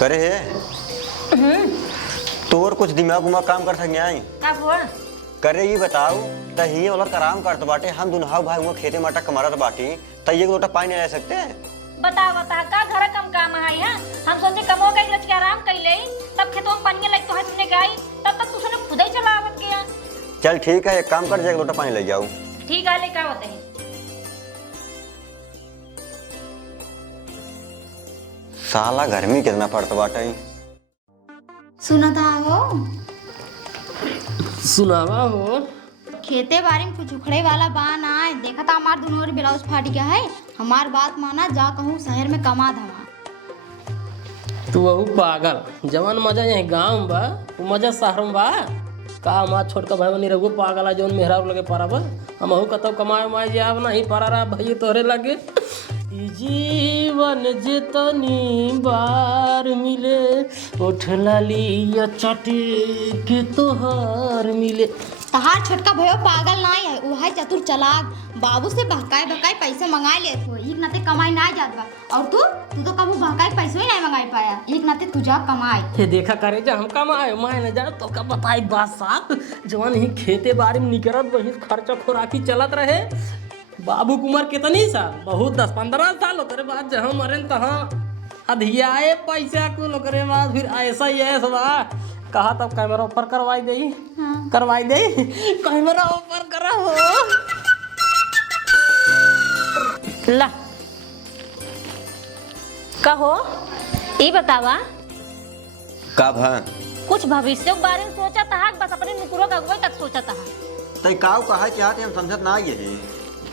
करे है तो और कुछ दिमाग उमाग काम कर सके आई का बोल करे ये बताओ तही वाला कराम करत बाटे हम दुनहाव भाई हुआ खेते माटा कमारत बाटी तय एक लोटा पानी ले सकते हैं। बता का घर कम काम है हम सोचे कमो गई लच के आराम कर ले तब खेतों में पानी लग तो है तुमने गई तब तक तुमने खुद ही चलावत गया। चल ठीक है एक काम कर एक लोटा पानी ले जाओ। ठीक है ले का होते हैं साला गर्मी कितना पड़ता बाटे। सुना था हो सुनावा हो खेते बारे में कुछ उखड़े वाला बा ना है देखा था हमार दोनों और ब्लाउज फाट गया है। हमार बात माना जा कहूँ शहर में कमा धमा। तू वहू पागल जवान मजा यही गाँव बा वो मजा शहर में बा का हमार छोटका भाई बनी रघु पागल है जौन मेहरा लगे पारा बा हम हूँ कतौ कमाए उमाए जाब नहीं पारा रहा भाई तोहरे लगे जीवन जितनी बार मिले उठला लिया चटे के तोहार मिले। तहार छोटका भयो पागल नहीं है वो है चतुर चलाक बाबू से बहकाए बहकाए पैसे मंगाए ले हो एक नाते कमाई ना जात बा और तू तो कबू बहकाए पैसे ही नहीं मंगाई पाया एक नाते तू जा कमाए। ये देखा करे जा हम कमाए मैं न जा तो का बताई बात साहब जवान ही खेते बारे में निकरत वही खर्चा खुराकी चलत रहे बाबू कुमार कितनी साल बहुत 10-15 साल ओकरे बाद जहाँ मरे तहाँ अधियाए पैसा कुल ओकरे बाद फिर ऐसा ही ऐसा बा कहा तब कैमरा ऊपर करवाई दे हाँ। करवाई दे कैमरा ऊपर करा हो ला कहो ये बतावा का भा कुछ भविष्य के बारे में सोचा था बस अपने नुकुरों का अगुवाई तक सोचा था। तय काव कहा चाहते हम समझत ना ये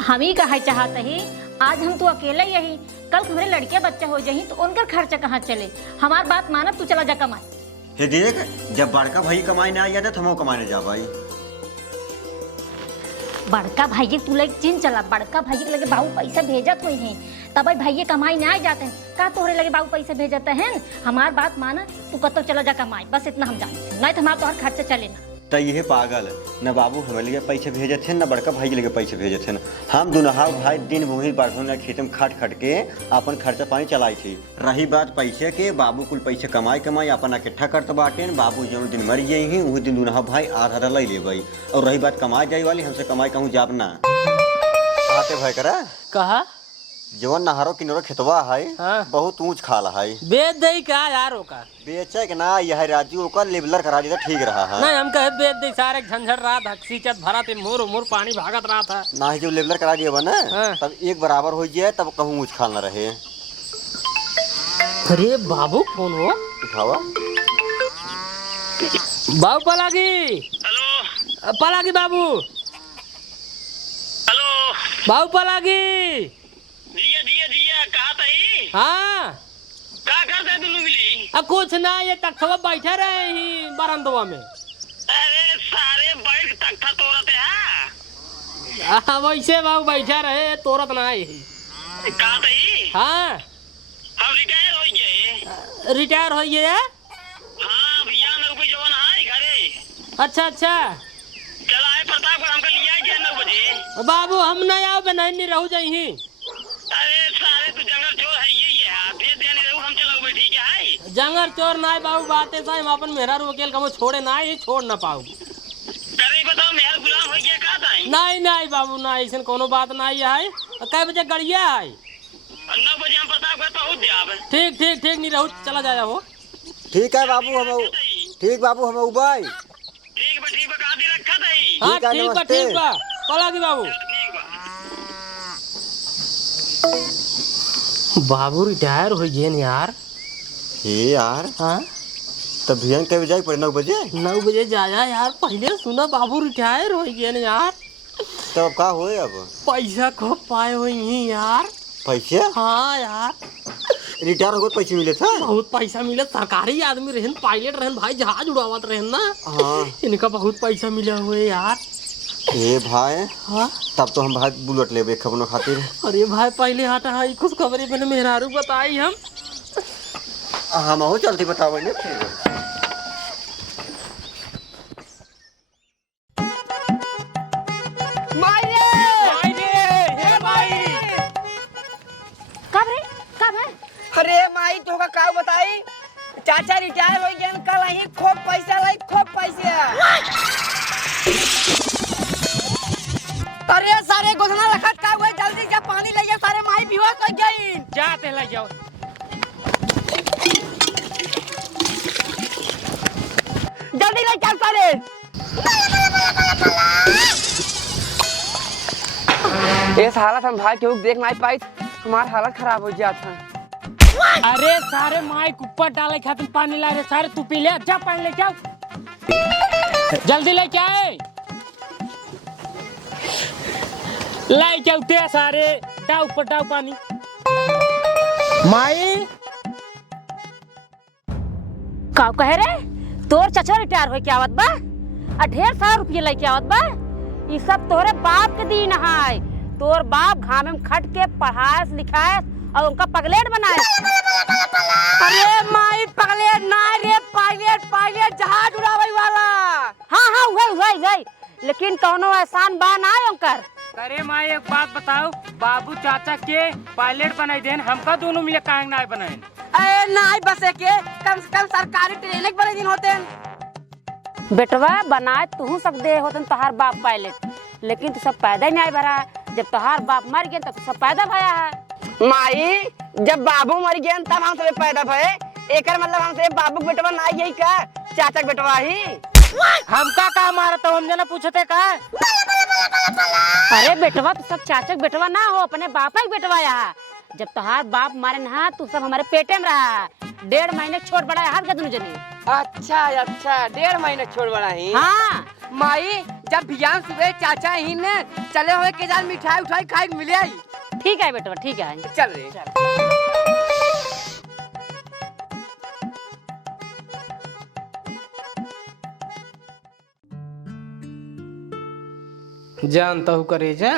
हम ही कहा चाहते ही आज हम तो अकेले यही कल तुम्हारे लड़के बच्चा हो जाही तो उनका खर्चा कहाँ चले। हमार बात माना तू चला जा कमाए। हे देख जब बड़का भाई कमाई ना जाते तो हम कमाने जा भाई। बड़का भाई के तू लगे चिन चला बड़का भाई के लगे बाबू पैसा भेजत हुई हैं तब भाई कमाई ना जाते हैं का तोहरे लगे बाबू पैसे भेजते हैं। हमार बात माना तू कतो चला जा कमाए बस इतना हम जानते हैं नहीं तो हमारा तोहर खर्चा चले ना। तो ये पागल न बाबू हमारे लिए पैसे भेजे थे न बड़का भाई के लिए पैसे भेजे थे हम दुनहाव भाई दिन भूमि बाढ़ खेत में खट खट के अपन खर्चा पानी चलाई थी। रही बात पैसे के बाबू कुल पैसे कमाई अपन इकट्ठा करते बाटे बाबू जो दिन मर गई ही उस दिन दुनहाव भाई आधा ले ले और रही बात कमाई जाए वाली हमसे कमाई कहूँ जाब ना आते भाई करा कहा जवन नहरो किनारो खेतवा है हाँ। बहुत ऊंच खाला है बेच दे का यार ओका बेचे के ना यह राजू ओकर लेबलर करा देता ठीक रहा है नहीं हम कहे बेच दे सारे झंझट रहा था सींचत भरा थे मुर पानी भागत रहा था ना ही जब लेबलर करा दिया ना हाँ। तब एक बराबर हो जाए तब कहूँ ऊंच खाल न रहे। अरे बाबू फोन हो उठावा बाबू पलागी हेलो पलागी बाबू हेलो बाबू पलागी दिया दिया दिया कहा तही हाँ का करते दुल्लू मिली कुछ ना ये तख्तवा बैठे रहे ही बरंदवा में अरे सारे बैठ तख्ता तोड़ते हैं वैसे बाबू बैठे रहे तोरत ना आई कहा तही हाँ हम रिटायर हो गए रिटायर हो गए हाँ भैया मेरे को जवान है घरे अच्छा अच्छा चला आए प्रतापगढ़ हमका लिया गया 9 बजे बाबू हम नहीं आओ नहीं रहू जाही अरे सारे तू जंगल चोर है ये भेज देने रहू हम चलो ठीक है जंगल चोर ना बाबू बातें साहब हम अपन मेहरा अकेले कमो छोड़े ना ही छोड़ ना पाऊ करे बताओ मेहर गुलाम हो गया कहा था नहीं नहीं बाबू ना ऐसा कोनो बात नहीं है कै बजे गड़िया है 9 बजे हम प्रतापगढ़ पहुंच जाए ठीक ठीक ठीक नहीं रहू चला जाया हो ठीक है बाबू हम ठीक बाबू हम उबाई ठीक बा कहा दी रखा तही हाँ ठीक है, ठीक बा नमस्ते। ठीक बा पलागी बाबू ठीक बा बाबू रिटायर हो गए यार हे यार हाँ तब भैया कब जाए पड़े 9 बजे 9 बजे जाया यार पहले सुना बाबू रिटायर हो गए यार तब का होए अब पैसा खूब पाए हुई हैं यार पैसे हाँ यार रिटायर हो गए पैसे मिले था बहुत पैसा मिले सरकारी आदमी रहन पायलट रहन भाई जहाज उड़ावत रहन ना हाँ इनका बहुत पैसा मिला हुए यार हे भाई हाँ तब तो हम भाई बुलेट लेबे खबनो खातिर। अरे भाई पहले हटा है खुश खबरी मैंने मेहरारू बताई हम हो चलती बताओ ने कब रे कब है अरे माई तो का बताई चाचा रिटायर हो गए कल ही खूब पैसा लाई खूब पैसे। अरे सारे गोधना रखत का हुए जल्दी जा पानी ले जा सारे माई बेहोश हो गई। जाते ले जाओ। जल्दी ले चल सारे। इस हालत हम भाई क्यों देख नहीं पाई हमारी हालत खराब हो जाता है। अरे सारे माइक ऊपर डाले खातिर पानी ला रहे सारे तू पी ले जा पानी ले जाओ जल्दी लेके आए लाई चलते हैं सारे डाउ ऊपर डाउ पानी माई का कह रे तोर चचा रिटायर हो के आवत बा आ ढेर सारा रुपया लेके आवत बा ई सब तोरे बाप के दिन है तोर बाप घामे में खट के पढ़ाए लिखाए और उनका पगलेट बनाए। अरे माई पगलेट ना रे पायलट जहाज उड़ावे वाला। हाँ वही लेकिन कौनो एहसान बा ना उनकर। अरे माई एक बात बताओ बाबू चाचा के पायलट बनाई देन हमका दोनों मिले काहे ना बनाए। अरे नहीं बसे के कम से कम सरकारी ट्रेनिंग बने दिन होते बेटवा बनाए तू सब दे होतन तोहार बाप पायलट लेकिन तू सब पैदा ही नहीं भरा जब तोहार बाप मर गए तब सब पैदा भया है। माई जब बाबू मर गए तब हम सब पैदा भये एकर मतलब हमसे बाबू बेटवा ना यही का चाचा बेटवा ही हमका का मारा तो हम जना पूछते का। अरे बेटवा तू सब चाचा बेटवा ना हो अपने बापा ही बेटवा यहाँ जब तोहार बाप मारे ना तू सब हमारे पेटे में रहा 1.5 महीने छोड़ बड़ा है हर गदन जनी। अच्छा 1.5 महीने छोड़ बड़ा ही। हाँ माई जब बियान सुबह चाचा ही ने चले हुए के जान मिठाई उठाई खाई मिले आई। ठीक है बेटवा ठीक है चल रे जानता हूँ करेजा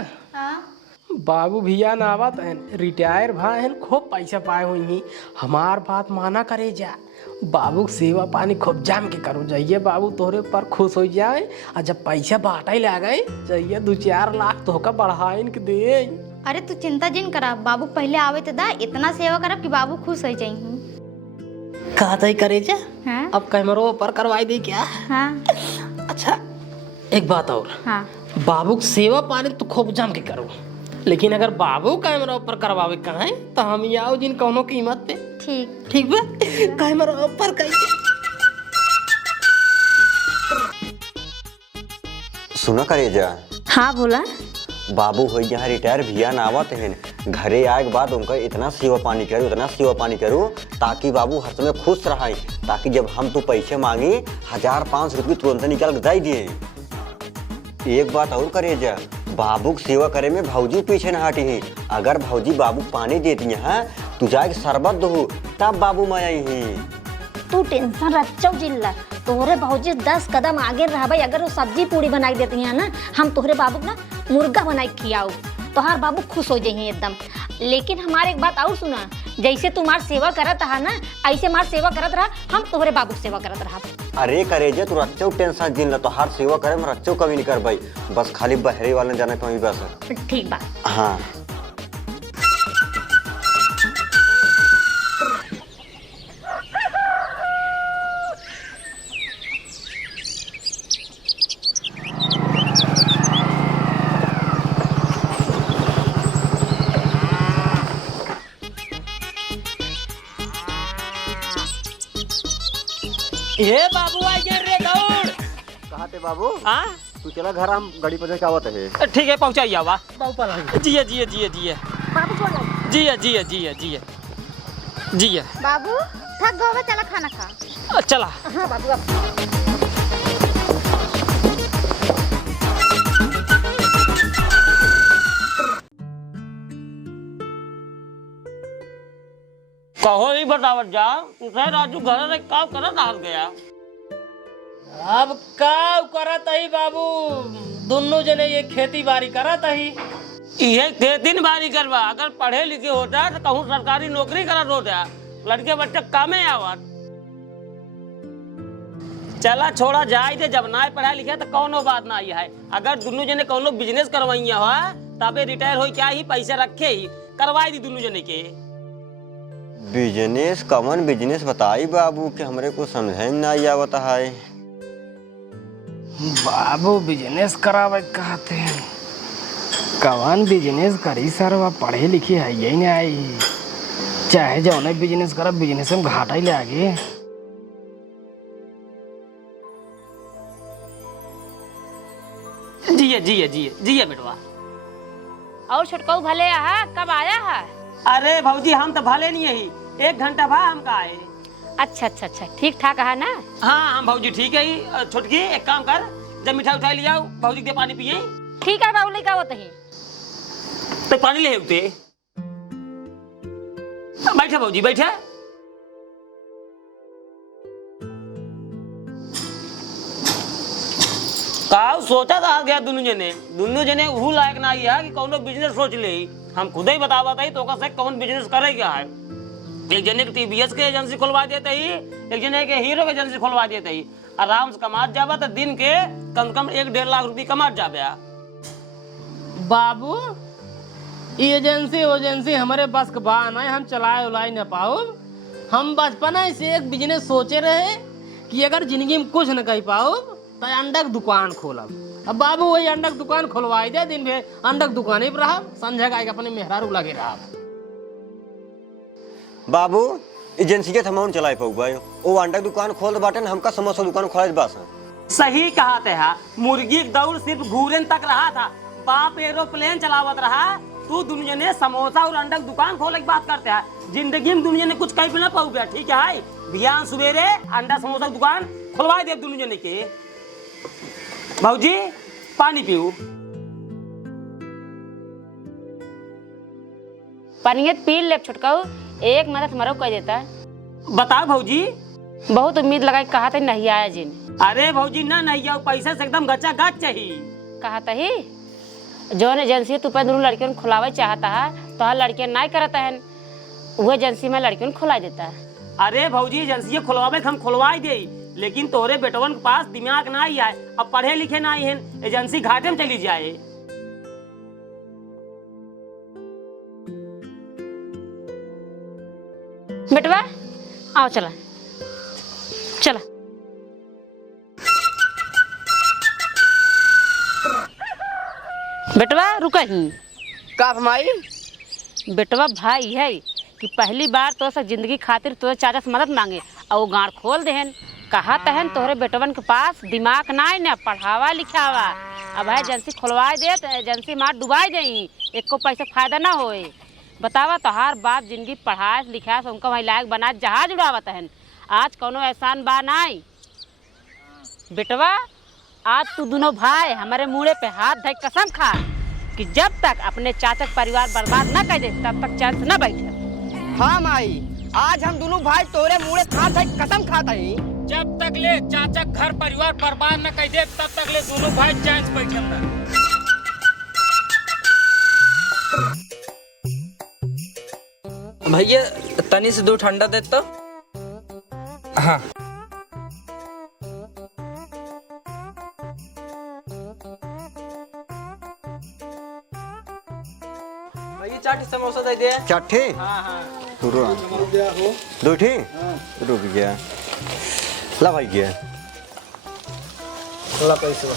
बाबू भैया ना आवत है रिटायर भाई हैं खूब पैसा पाए हुई ही हमार बात माना करे जा बाबू सेवा पानी खूब जाम के करो जाइए बाबू तोहरे पर खुश हो जाए और जब पैसा बांटा ही ले गए जाइए 2-4 लाख तो का बढ़ाए के दे। अरे तू चिंता जिन करा बाबू पहले आवे तो दा इतना सेवा करब कि बाबू खुश हो जाई। कहते करे जा हाँ अब कैमरों पर करवाई दे क्या। हाँ अच्छा एक बात और हाँ बाबू सेवा पानी तो खूब जाम के करो लेकिन अगर बाबू कैमरा पर करवावे कहाँ तो हम आओ जिन कौनो कीमत पे। ठीक ठीक बा कैमरा पर सुना करेजा हाँ बोला बाबू हो यहाँ रिटायर भैया ना आवत है घरे आए के बाद उनका इतना सेवा पानी करूँ ताकि बाबू हर समय खुश रहे ताकि जब हम तो पैसे मांगी 1,000-500 रुपये तुरंत निकाल के दे दिए। एक बात और करेजा बाबू की सेवा करे में भौजी पीछे न हटी है अगर भौजी बाबू पानी देती है तू जाके शरबत दो तब बाबू मैं आई है। तू टेंशन रखो जिल्ला तोहरे भौजी 10 कदम आगे रहबे अगर वो सब्जी पूरी बनाई देती है ना हम तोहरे बाबू ना मुर्गा बनाई खियाओ तोहार बाबू खुश हो जाइए एकदम। लेकिन हमारे एक बात और सुना जैसे तुम्हार सेवा करत रहा ना ऐसे हमार सेवा करत रहा हम तोहरे बाबू सेवा करत रहा। अरे करेजा तू रच्चो टेंशन जिन ला तो हर सेवा करे में रच्चो कभी नहीं कर भाई बस खाली बहरे वाले जाने तो ही बस। ठीक बा हाँ ये बाबू आ गए रे दौड़ कहाँ थे बाबू हाँ तू चला घर हम गाड़ी पर क्या होता है। ठीक है पहुंचाइए आवा जिया जिया जिया जिया जिया जिया जिया जिया जिया बाबू थक गए चला खाना खा। चला हाँ बाबू कहो ही बतावत जा तुझे राजू घर रे काम करत आ गया अब का करत ही बाबू दोनों जने ये खेती बाड़ी करत ही ये खेती बाड़ी करवा अगर पढ़े लिखे होता तो कहूँ सरकारी नौकरी करत होता लड़के बच्चे कामे आवत। चला छोड़ा जाए थे जब ना पढ़ा लिखा तो कौनो बात ना आई है अगर दोनों जने कौनो बिजनेस करवाइया हो तबे रिटायर हो क्या ही पैसे रखे ही करवाई दी दोनों जने के बिजनेस कवन बिजनेस बताई बाबू के हमरे को समझे में नहीं आवता है। बाबू बिजनेस करावे कहते हैं, कवन बिजनेस करी सर? वह पढ़े लिखे है यही नहीं आई, चाहे जौने बिजनेस कर बिजनेस में घाटा ही ले आगे। जिया जिया जिया जिया बेटवा। और छोटकाऊ भले है, कब आया है? अरे भौजी हम तो भले नहीं यही, 1 घंटा भा हमका आए। अच्छा, ठीक ठाक है ना? हाँ हम भौजी ठीक है ही। छोटकी एक काम कर, जब मिठाई उठाई ले आओ, भौजी के पानी पिए। ठीक है बाबू, लेके आवत है। तो पानी ले उठे। बैठे भौजी बैठे। का सोचा था गया दोनों जने वह लायक ना है कि कौन बिजनेस सोच ले। हम खुद ही बतावा था तो से कौन बिजनेस करे क्या है। एक जने के टीवीएस के एजेंसी खुलवा देते ही, एक जने के हीरो के एजेंसी खुलवा देते ही, आराम से कमा जावा तो दिन के कम 1-1.5 लाख रुपये कमा जावे। बाबू एजेंसी हमारे पास का बा नहीं, हम चलाए उलाए न पाओ। हम बचपन से एक बिजनेस सोचे रहे कि अगर जिंदगी में कुछ न कर पाओ तो अंडा की दुकान खोलब। अब बाबू वही अंडा की दुकान खुलवाई दे, दिन भर अंडा की दुकान ही पर रहा, संजय का अपने मेहरारू लगे रहा। बाबू एजेंसी के थमाउन चलाए पाऊ भाई, वो अंडा दुकान खोल दे बाटे, हमका समोसा दुकान खोला बस। सही कहा थे। मुर्गी की दौड़ सिर्फ घूरन तक रहा था, बाप एरोप्लेन चलावत रहा। तू दुनिया ने समोसा और अंडा की दुकान खोले की बात करते हैं। जिंदगी में दुनिया ने कुछ कहीं भी ना पाऊ गया। ठीक है, बिहान सवेरे अंडा समोसा दुकान खुलवा दे दुनिया ने के। भौजी पानी पीऊ। पानी पी ले छोटकाऊ, एक मदद हमारा कह देता। बताओ भौजी। बहुत उम्मीद लगा कहा था नहीं आया जिन। अरे भौजी ना नहीं आओ, पैसा से एकदम गचा गच चाहिए। कहा था ही जौन एजेंसी तू पे दोनों लड़कियों को खुलावे चाहता है तो हर लड़कियां नहीं करता है, वो एजेंसी में लड़कियों को खुला देता है। अरे भौजी एजेंसी खुलवावे हम खुलवाई दे, लेकिन तोरे बेटवन के पास दिमाग ना ही है, अब पढ़े लिखे ना ही है, एजेंसी घाटे में चली जाए। बेटवा आओ चला चला। बेटवा रुका ही। का भाई? बेटवा भाई है कि पहली बार तो सब जिंदगी खातिर तो चाचा से मदद मांगे और वो गाड़ खोल देहन। कहा तहन तोहरे बेटवन के पास दिमाग ना है, पढ़ावा लिखावा। अब है एजेंसी खुलवा दे तो एजेंसी मार डुबाई दे, एक को पैसा फायदा ना होए। बतावा तोहार बाप जिंदगी पढ़ाए लिखाए से उनका वही लायक बना जहाज उड़ावत है। आज कोनो एहसान बा नाई। बेटवा आज तू दोनों भाई हमारे मुँह पे हाथ धर कसम खा कि जब तक अपने चाचा का परिवार बर्बाद न कर दे तब तक चैन से न बैठे। हाँ माई, आज हम दोनों भाई तोरे मुँह हाथ धर कसम खाता ही। जब तक ले चाचा घर परिवार बर्बाद न कर दे तब तक ले दोनों भाई चैन से बैठे। भैया तनी से 2 ठंडा दे तो। हाँ भैया 4 समोसा दे दे। चाटे? हाँ हाँ दो ठीक रुक गया। ला भाई गया ला पैसा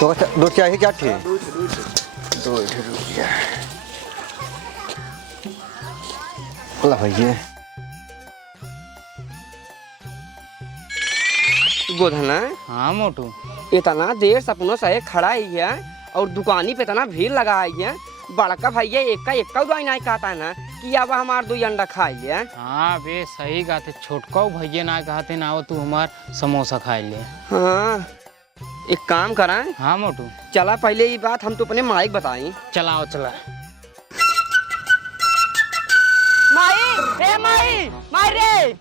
तो दो चाहिए क्या थे? दो रुक गया। ला भाई गया। गोधना हाँ मोटू, इतना देर सपनों से खड़ा ही है और दुकानी पे इतना भीड़ लगा है। बड़का भैया एक दवाई नहीं कहता है ना कि अब हमार 2 अंडा खाइए। हाँ बे सही कहते। छोटका भैया ना कहते ना तू हमार समोसा खा ले। हाँ एक काम करा। हाँ मोटू चला पहले ये बात हम तो अपने माइक बताई। चलाओ चला। माई रे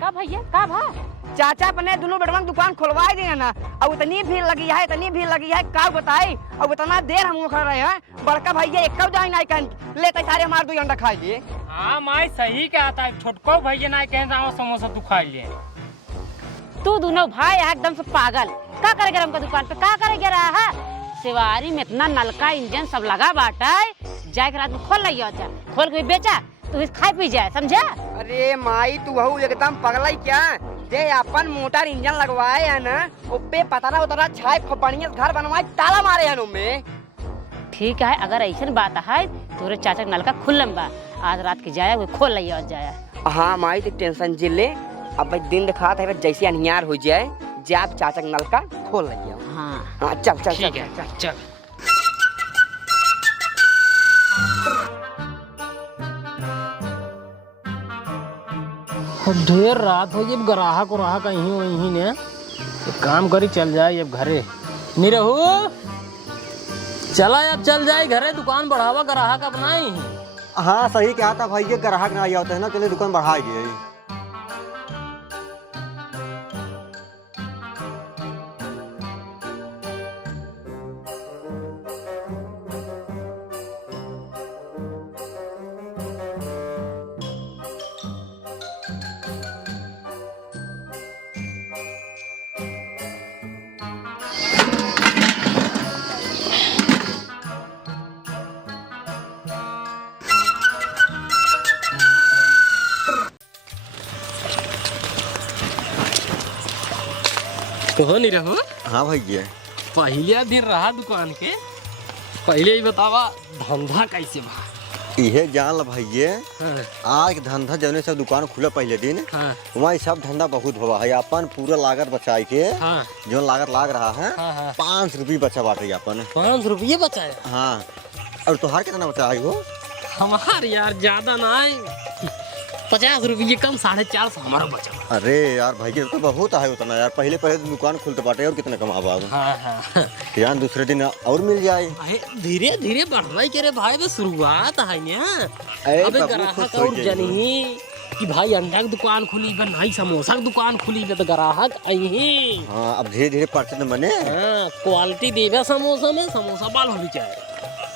का भैया का भा चाचा अपने दोनों बेटवा दुकान खुलवा दिए ना, अब इतनी भीड़ लगी है का बताई। अब इतना देर हम खड़ा रहे हैं, बड़का भैया एक जाए नहीं कह लेते सारे हमारे 2 अंडा खा लिए। हाँ माई सही कहता है। छोटको भैया ना कह समोसा तू खा लिए। तू दोनों भाई एकदम से पागल। का करेगा हमका दुकान पे का करेगा रहा है? सिवारी में इतना नलका इंजन सब लगा बाटा, जाके रात में खोल लिया, खोल के बेचा तू इस खाए पी जाए, समझा? अरे माई तू वहू एकदम पगला क्या जे अपन मोटर इंजन लगवाए है ना उप्पे पतरा उतरा छाए बढ़िया घर बनवाए ताला मारे हैं उनमें। ठीक है, अगर ऐसा बात है तोरे चाचा के नल का खुल्लम बा, आज रात के जाया वो खोल लिया और जाया। हाँ माई तो टेंशन जिल ले, अब दिन दिखा था जैसे अनियार हो जाए जाप चाचा के नल का खोल लिया। हाँ हाँ चल चल ठीक चल, है, चल। चल। अब ढेर रात हो जब ग्राहक उराहक कहीं वहीं ने एक काम करी चल जाए अब घरे। नहीं रहू चला अब चल जाए घरे, दुकान बढ़ावा ग्राहक अपना ही। हाँ सही कहा था भाई, ये ग्राहक ना आया होता है ना, चलिए दुकान बढ़ा दिए। तो नहीं रहो हाँ भैया, पहले दिन रहा दुकान के, पहले ही बतावा धंधा कैसे बा। इहे जान ल भैया, हाँ, आज धंधा जौने सब दुकान खुला पहले दिन, हाँ, वहाँ सब धंधा बहुत हुआ है। अपन पूरा लागत बचाए के हाँ, जो लागत लाग रहा है हाँ, हाँ। 5 रुपये बचा बाटे अपन। 5 रुपये बचाए। हाँ, और तुहार कितना बचाए हो? हमार यार ज्यादा ना है, 50 रुपये कम, 450 हमारा बचा। अरे यार भैया तो बहुत है उतना यार, पहले पहले दुकान खुलते बाटे और कितना कमाबा। हाँ हाँ, यार दूसरे दिन और मिल जाए। अरे धीरे धीरे बढ़ के रे भाई, बस शुरुआत है ना। अरे अबे बाबू, ग्राहक खुश हो और जाइए। जनी कि भाई अंडा की दुकान खुली बा, नहीं समोसा की दुकान खुली बा, तो ग्राहक आई। हाँ, अब धीरे धीरे परचेज बने। हाँ, क्वालिटी देवे समोसा में, समोसा बाल होनी चाहिए।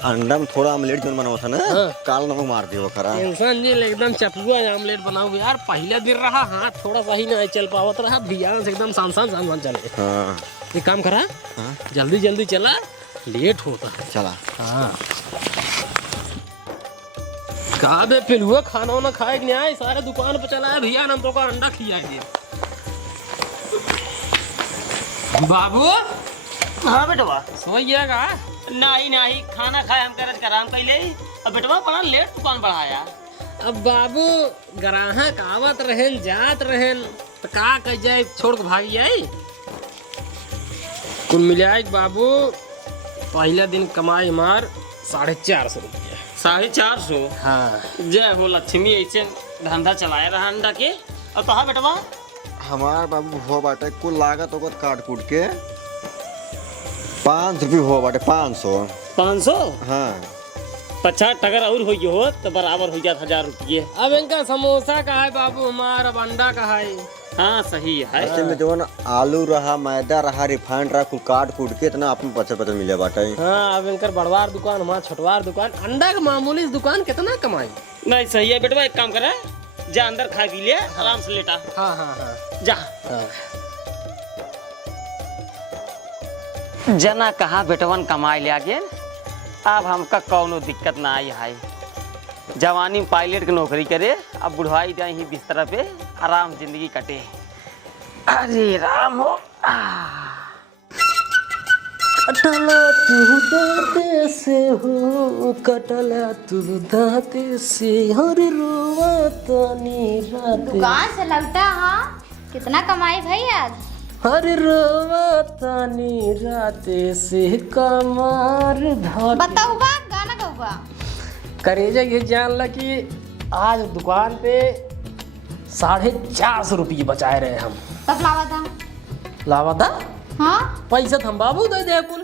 अंडा में थोड़ा ऑमलेट जो बनाओ था ना, हाँ। काल नमक मार दियो खरा। टेंशन जी एकदम चपुआ आमलेट बनाओ यार। पहले दिन रहा हाथ थोड़ा सही नहीं चल पावत रहा, भियान से एकदम सान चले। हाँ एक काम करा, हाँ, जल्दी जल्दी चला, लेट होता है। चला। हाँ, कहा बे पिलुआ खाना वाना खाए कि नहीं आए, सारे दुकान पे चला है भैया, हम तो का अंडा खिलाएंगे। बाबू हाँ बेटवा, सोइएगा। नहीं नहीं खाना खाए हम करज कराम कैले। अब बेटवा बड़ा लेट दुकान बढ़ाया। अब बाबू ग्राहक आवत रहेन जात रहेन, तो का कह जाए छोड़ के भाग जाए। कुल मिलाए बाबू पहला दिन कमाई मार 450 रुपया। 450। हाँ, जय हो लक्ष्मी, ऐसे धंधा चलाया रहा अंडा के। और कहा बेटवा हमार बाबू हो बाटे कुल लागत ओकर काट कूट के 5 रुपये हो बाटे। 500। 500। हाँ 50 टगर और हो तो बराबर हो जात 1000 रुपये। अब इनका समोसा का है बाबू, हमारा अब अंडा का है। हाँ सही है। ऐसे में जो ना आलू रहा, मैदा रहा, रिफाइंड रहा, कुल काट कूट के इतना अपन 75 मिले बाटे। हाँ, अब इनकर बड़वार दुकान, हमारा छोटवार दुकान। अंडा का मामूली दुकान कितना कमाई। नहीं सही है बेटवा, एक काम करे, जा अंदर खा पी ले, आराम से लेटा। हाँ हाँ हाँ, जा। हाँ। जना कहाँ बेटवन कमाए ले आगे, अब हमका कौनो दिक्कत ना आई है। जवानी में पायलट की नौकरी करे, अब बुढ़वाई जाए ही बिस्तर पे आराम जिंदगी कटे। अरे राम हो। कटला तू दाते से हो, कटला तू दाते से, हर रोवा तानी रात। दुकान से लगता हाँ कितना कमाई भाई आज। हर रोवा तानी राते से, कमार धर। बताऊ बा गाना गाऊ बा। करेजा ये जान ला कि आज दुकान पे 450 रुपये बचाए रहे हम। तब लावा था। लावा था हाँ पैसा हम बाबू दे दे कुल।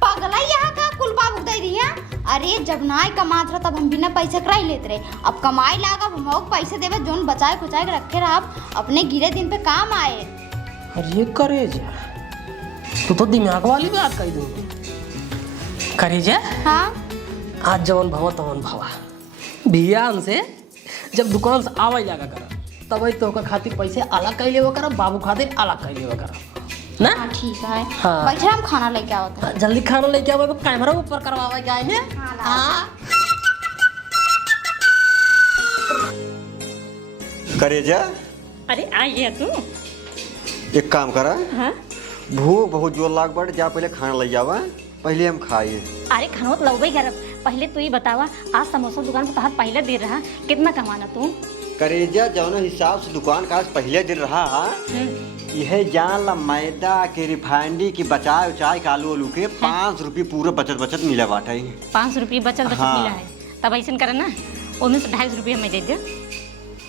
पागला यहाँ का कुल बाबू दे दिया। अरे जब नाई कमात रहा तब हम बिना पैसे कराई लेते रहे, अब कमाई लागा हम पैसे देवे जोन बचाए खुचाए के रखे रहा, अपने गिरे दिन पे काम आए। अरे करेजा तो दिमाग वाली बात कही दूंगी। करेजा हाँ आज जवन भवा तवन भवा, भियान से जब दुकान से आवा जागा कर, तब तो का खातिर पैसे अलग कर लेवा कर, बाबू खातिर अलग कर लेवा कर ना। हाँ ठीक है। हाँ। बैठे हम खाना लेके आवत है। जल्दी खाना लेके आवे, कैमरा ऊपर करवावा जाए ने। हाँ करेजा अरे आ गया तू। एक काम करा, हाँ भूख बहुत जोर लाग बढ़ जा, पहले खाना ले जावा, पहले हम खाइए। अरे खाना तो लौबे कर, पहले तू ही बतावा आज समोसा दुकान पर तहार पहले दे रहा कितना कमाना तू? करेजा जौन हिसाब से दुकान का आज पहले दिन रहा, यह जान ला मैदा के रिफाइंडी की बचाए उचाए के आलू आलू के 5 रुपये पूरा बचत मिला बाटे। 5 रुपये बचत हाँ। मिला है, तब ऐसा करे ना, उनमें से 250 रुपये हमें दे दे।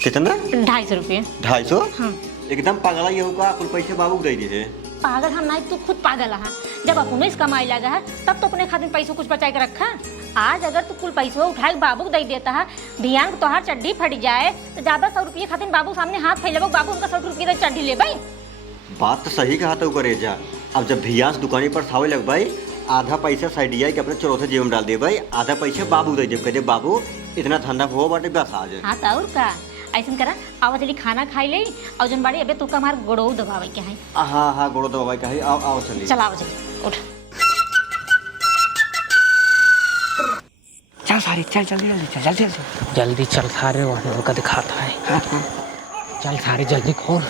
कितना? 250 रुपये। 250? हाँ। एकदम पागल ही होगा, कुल पैसे बाबू दे दिए। पागल हम नहीं, तू खुद पागल है। जब अपने इस कमाई लगा है तब तो अपने खातिर पैसों कुछ बचा के रखा। आज अगर तू कुल पैसों उठा के बाबू को दे देता है, भियान को तोहार चड्डी फट जाए तो ज्यादा 100 रुपये खातिर बाबू सामने हाथ फैलेबो, बाबू उनका 100 रुपये की चड्डी ले भाई। बात तो सही कहा था करेजा। अब जब भियास दुकानी पर थावे लग भाई, आधा पैसा साइडिया के अपने चौथे जेब में डाल दे भाई, आधा पैसे बाबू दे दे, कह दे बाबू इतना ठंडा हो बाटे बस आ जाए। हाँ तो और का ऐसा करा, आवा जल्दी खाना खाई ले और जन बाड़ी अबे तू का मार गोड़ो दबावे के है। हाँ गोड़ो दबावे का है, आओ चलिए। चल आओ जल्दी उठ। चल सारी चल जल्दी जल्दी जल्दी चल सारे, वहाँ उनका दिखाता है। चल सारे जल्दी खोल।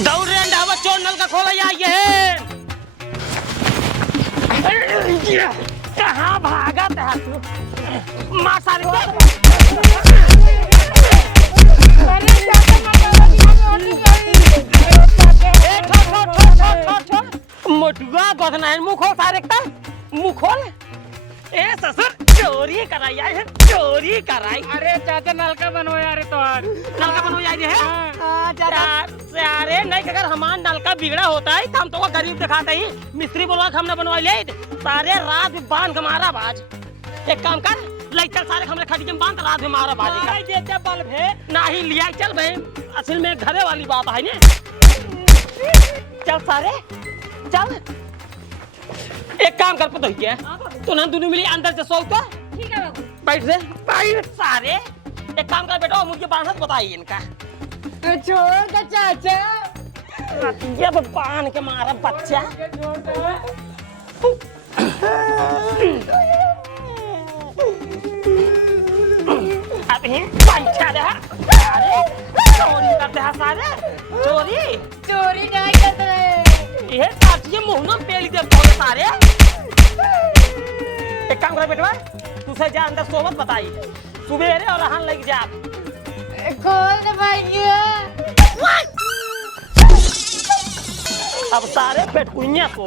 दौड़ रे अंडावा, चोर नल का खोला ये कहाँ भागा था तू? मार सारे मोटुआ गधना मुँह खोल सारे का मुँह खोल। ए ससुर चोरी कराई है, चोरी कराई। अरे चाचा नलका बनवाया रे, तोहार नलका बनवाया रे है। अरे नहीं, अगर हमार नलका बिगड़ा होता है तो हम तो गरीब दिखाते ही, मिस्त्री बोला हमने बनवाई ले, सारे रात में बांध के मारा बाज। एक काम कर, ले चल सारे हमने खटिया में बांध, रात में मारा बाज देते बल्ब है नहीं लिया। चल भाई, असल में घरे वाली बात है ने। चल सारे चल, एक काम कर पता क्या, तू ना दोनों मिली अंदर से सो तो ठीक है बाबू। बैठ से बैठ सारे। एक काम कर बेटा, मुझे बांध बताइए इनका। छोड़ का चाचा, ये बांध के मारा बच्चा। अभी पैसा दे, अरे चोरी करते हैं सारे, चोरी नहीं करते रहे। ये साथी मुंह में पेली दे बोले सारे। एक काम कर बेटवा, तुझे जा अंदर सोबत बताई, सुबेरे और रहन लग जा। खोल दे भाई। अब सारे पेटकुइया को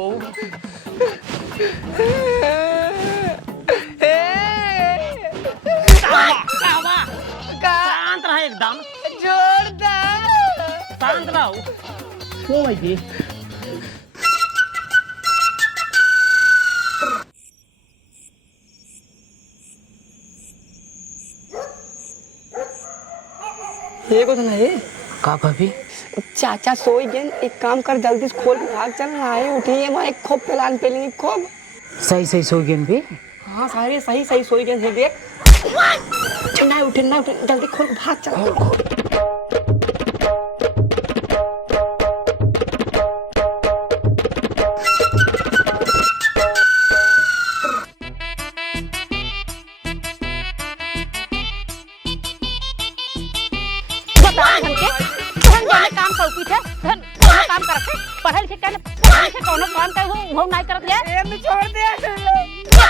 शांत रहा, एकदम जोड़ दे। शांत रहो। हो भाई जी, ये को नहीं का भाभी चाचा सोई गए, एक काम कर जल्दी से खोल के भाग चल रहा है। उठिए वहाँ एक खूब पेलान पेलेंगे खूब। सही सो गए भी। हाँ सारे सही सोई गए हैं, देख ना उठे जल्दी खोल के भाग चल। पढ़ल लिखे कौनो काम का वो नहीं करत ले। मैं छोड़ दे।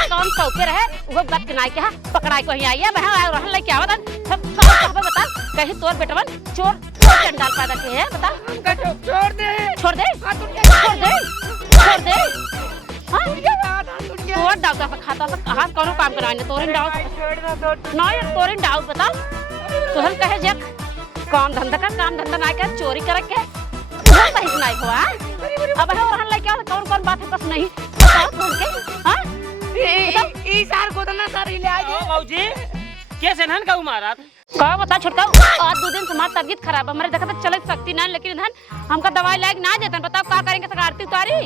काम सौके रहे वो बात के नहीं के पकड़ाई को ही आई है। मैं आ रहल लेके आवत सब सब बता, कहीं तोर बेटवन चोर चंडाल पैदा के है, बता। छोड़ दे। छोड़ दे, छोड़ दे, छोड़ दे। तोर डाउट का खाता से कहां कौनो काम कराने तोरिन डाउट ना यार, तोरिन डाउट बता। तोहन कहे जे काम धंधा नहीं कर, चोरी कर के सही नहीं हुआ। अब है रहन लेके आवत कौन बात है बस नहीं बताओ बोल के। हां ई सार को तो ना सार ले आ गए बाबूजी, कैसे नहन का मारा का बता छोटका। आज 2 दिन से हमारी तबीयत खराब है, हमारे देखा तो चल सकती नहीं, लेकिन धन हमका दवाई लायक ना देतन। बताओ का करेंगे, आरती उतारी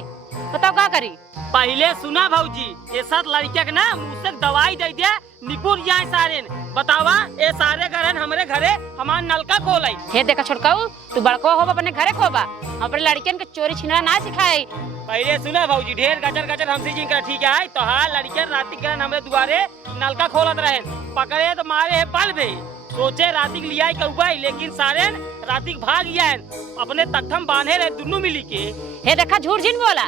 बताओ का करी। पहले सुना भौजी, ये सब लड़किया के ना मुँह से दवाई दे दिया निपुर जाए सारे बतावा ये सारे घर हमारे घरे हमार नलका खोलाई। हे देखा छोटकाऊ, तू बड़को हो अपने घरे खोबा, अपने लड़कियन के चोरी छिनरा ना सिखाई। पहले सुना भौजी, ढेर गचर गचर हमसे जिनका ठीक है तो हाँ लड़किया रात के हमारे दुआरे नलका खोलत रहे, पकड़े तो मारे है पल में, सोचे रातिक लिया कौबाई लेकिन सारे रातिक भाग गया है, अपने तख्तम बांधे रहे दोनों मिली के। हे देखा झूठ झिन बोला,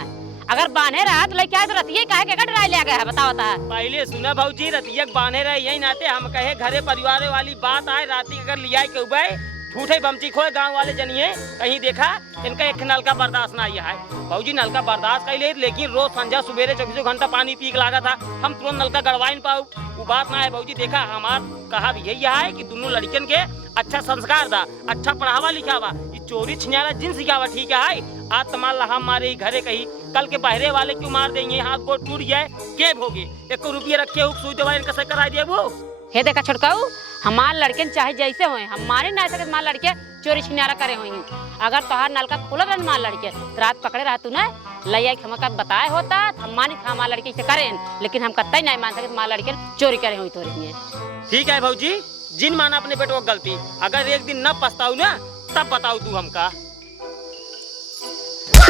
अगर बांधे रहा तो लेके आए तो रतिये काहे के डराए ले गया है बताओ ता। पहले सुना भौजी, रतिया बांधे रहे यही नाते हम कहे घरे परिवार वाली बात आए, राती अगर लिया कौबाई झूठे बमची खोए गांव वाले जनिए कहीं देखा इनका एक नलका बर्दाश्त ना है। भौजी नलका बर्दाश्त कर ले लेकिन रोज संध्या सुबेरे 24 घंटा पानी पी के लागा था, हम तुरंत नलका गड़वा नहीं पाऊ, वो बात ना है भौजी। देखा हमार कहा भी यही है कि दोनों लड़कियन के अच्छा संस्कार दा, अच्छा पढ़ावा लिखावा, ये चोरी छिनारा जिन सिखावा ठीक है। आज तमाल हम मारे घरे कही, कल के बहरे वाले क्यों मार देंगे, हाथ गोड़ टूट जाए के भोगे, 1 रुपया रखे हो सुई दवाई कैसे करा दिया वो। हे देखा छोटकाऊ, हमार लड़के चाहे जैसे होए हमारे ना सके हमार लड़के चोरी छिनारा करे होई। अगर तोहार नलका खुला रहन हमार लड़के तो रात पकड़े रहा तू ना लैया के हमका बताए होता हम मानी था हमार लड़के से करें, लेकिन हम कतई नहीं मान सके हमार लड़के चोरी करे हुई तोरी में। ठीक है भौजी, जिन माना अपने बेटो गलती, अगर एक दिन न पछताऊ ना तब बताऊ तू हमका।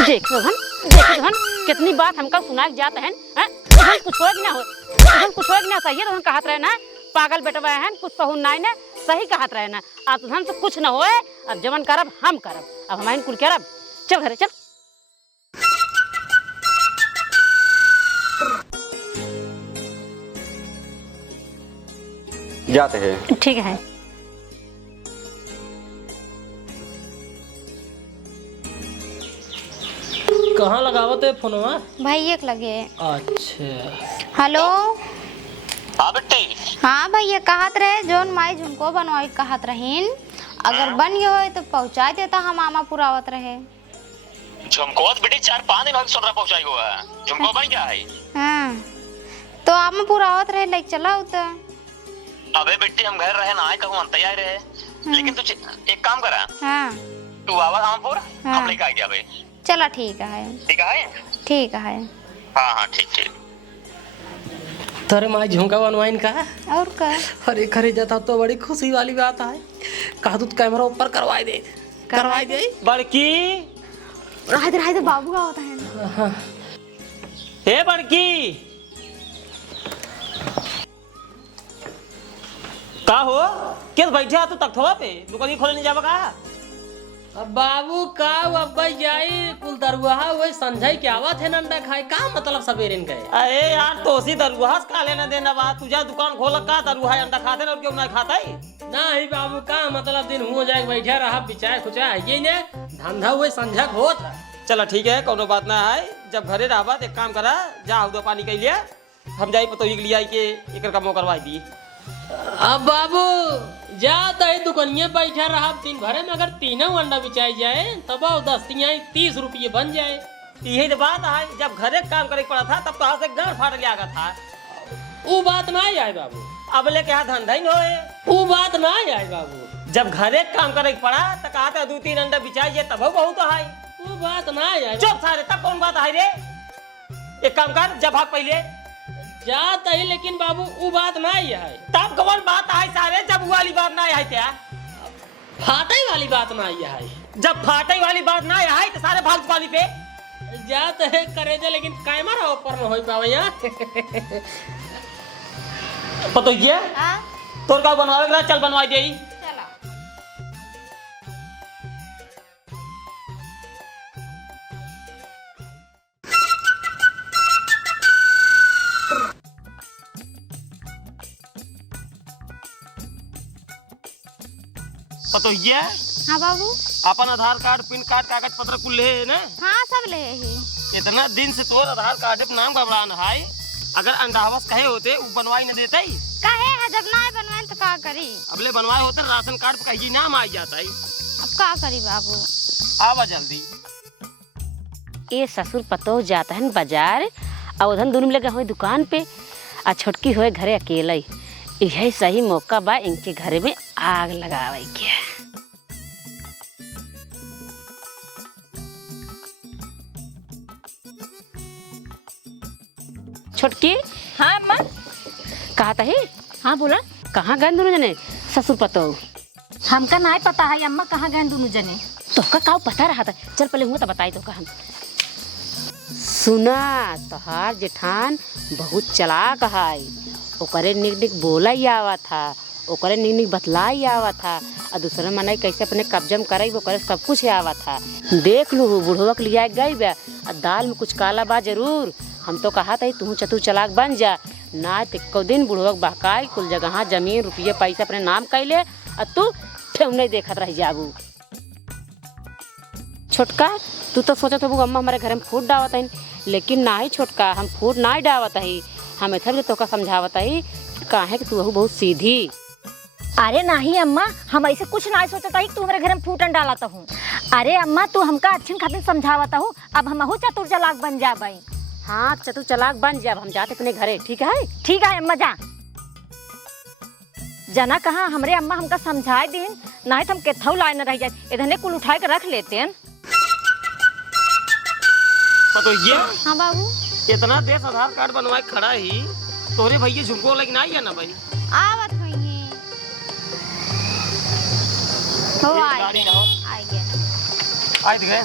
देखो हन कितनी बात हमका सुना जाते हैं, कुछ होए ना हो, कुछ होए ना सही तो हम कहत रहे ना पागल बेटवा है कुछ सहू नहीं ना सही कहत रहे ना। अब तुझन से कुछ न होए, अब जवन करब हम करब, अब हमारे कुल करब। चल घरे चल। जाते हैं। ठीक है। कहाँ लगावत है फोनवा? भैया के लगे। अच्छा हेलो। हाँ बेटी। हाँ भैया कहत रहे जोन माई झुमको बनवाई कहत रहीन, अगर बन गए हो तो पहुँचा देता, हम आमा पुरावत रहे। झुमको बेटी 4-5 दिन सुन रहा पहुंचाई हुआ है, झुमको बन गया है। हाँ तो आमा पुरावत रहे लाइक चला होता। अबे बेटी हम घर रहे ना आए कहूँ तैयार रहे, लेकिन तू एक काम करा, हाँ तू आवा रामपुर हम लेके आ गया भाई। चला ठीक है। ठीक है। ठीक है। हाँ हाँ ठीक ठीक। तोरे माँ झुमका बनवाइन का और का? अरे खरीद जाता तो बड़ी खुशी वाली बात है, कहा तू कैमरा ऊपर करवाई दे, करवाई दे। बड़की रहे तो बाबू का होता है। हे बड़की का हो किस बैठे तू तख्तवा पे, दुकान खोले नहीं जावा का? अब बाबू का अब जाई कुल दरुआ वही संझाई के आवत है अंडा खाए का मतलब सवेरे गए। अरे यार तोसी दरुआ का लेना देना बा, तुझा दुकान खोल का दरुआ अंडा खाते ना और क्यों ना खाता है? नहीं बाबू का मतलब दिन हो जाए बैठा रहा बिचाए खुचा ये ने धंधा हुए संझा होत। चला ठीक है कोनो बात ना है, जब घरे रहबा एक काम करा जा उदो पानी के लिए हम जाई पतोही के लिए के एकर काम करवाई दी। अब बाबू जा तही दुकानिया बैठा रहा दिन भरे में अगर तीनों अंडा बिचाई जाए तब 10 30 रुपये बन जाए। यही तो बात है, जब घरे काम करे पड़ा था तब तो हाथ से गांड फाड़ लिया था। वो बात ना आए बाबू, अब लेके हाथ धंधा ही होए। वो बात ना आए बाबू, जब घरे काम करे पड़ा तो कहा था 2-3 अंडा बिचाइए तब बहुत है। वो बात ना आए। चुप सारे तब कौन बात है रे, एक काम कर जब भाग पहले जात है, लेकिन बाबू वो बात ना है। तब कौन बात है सारे, जब वो वाली बात ना है क्या? फाटे वाली बात ना है। जब फाटे वाली बात ना है तो सारे भाग पानी पे जात है करे दे, लेकिन कैमरा ऊपर न हो पावैया। पतो ये तोर का बनवावे चल बनवाई दे। चला। पतो ये हाँ बाबू। अपन आधार कार्ड पैन कार्ड कागज पत्र कुल ले है ना? हाँ सब ले ही। इतना दिन से तोर आधार कार्ड पे नाम घबरान है, अगर अंडावस कहे होते वो बनवाई न देते ही। काहे है जब ना बनवाए तो का करी? अबले बनवाए होते राशन कार्ड पे कहीं नाम आ जाता है। अब का करी बाबू? आवा जल्दी। ये ससुर पतो जाता है बाजार और उधर दोनों लगे हुए दुकान पे, आ छोटकी हुए घरे अकेले, यही सही मौका बा इनके घरे में आग लगावे के। छोटकी हाँ अम्मा। कहा तही हाँ बोला। कहाँ गए दोनों जने ससुर पतो? हमका नहीं पता है अम्मा कहाँ गए दोनों जने। तो का काऊ पता रहा था? चल पहले हुआ तो बताई तो हम सुना। तोहार जेठान बहुत चलाक है, ओकरे निक निक बोला ही आवा था, ओकरे निक निक बतला ही आवा था, और दूसरे मनाई कैसे अपने कब्जम करे वो करे सब कुछ आवा था। देख लू बुढ़वा के लिया गई बा, और दाल में कुछ काला बा जरूर। हम तो कहा था तू चतुर चलाक बन जा, ना तिक्को दिन बुढ़वा बहकाई कुल जगह जमीन रुपये पैसा अपने नाम कैले, और तू ठेव नहीं देखत रह जाबू। छोटका तू तो सोचत हो अम्मा हमारे घर में फूट डावत है, लेकिन ना ही छोटका, हम फूट ना ही डावत ही। हम इतना भी तो समझावत ही काहे कि तू बहुत सीधी। अरे नहीं अम्मा, हम ऐसे कुछ नहीं सोचता ही तू हमारे घर में फूटन डालता हूँ। अरे अम्मा तू हमका अच्छे खातिर समझावता हूँ, अब हम चतुर चालाक बन जा भाई। हाँ चतुर चालाक बन जा, हम जाते अपने घरे। ठीक है ठीक है अम्मा जा। जना कहा हमरे अम्मा हमका समझाए दिन, नहीं तो हम केथौ लाए न रह जाए, इधर कुल उठा के रख लेते हैं। तो ये हाँ बाबू। इतना देश आधार कार्ड बनवाए खड़ा ही तोरे भैया झुमको लेकिन आई है ना भाई। आवत हुई है हो एक आई गाड़ी गए, रहो। आई गए। आई गए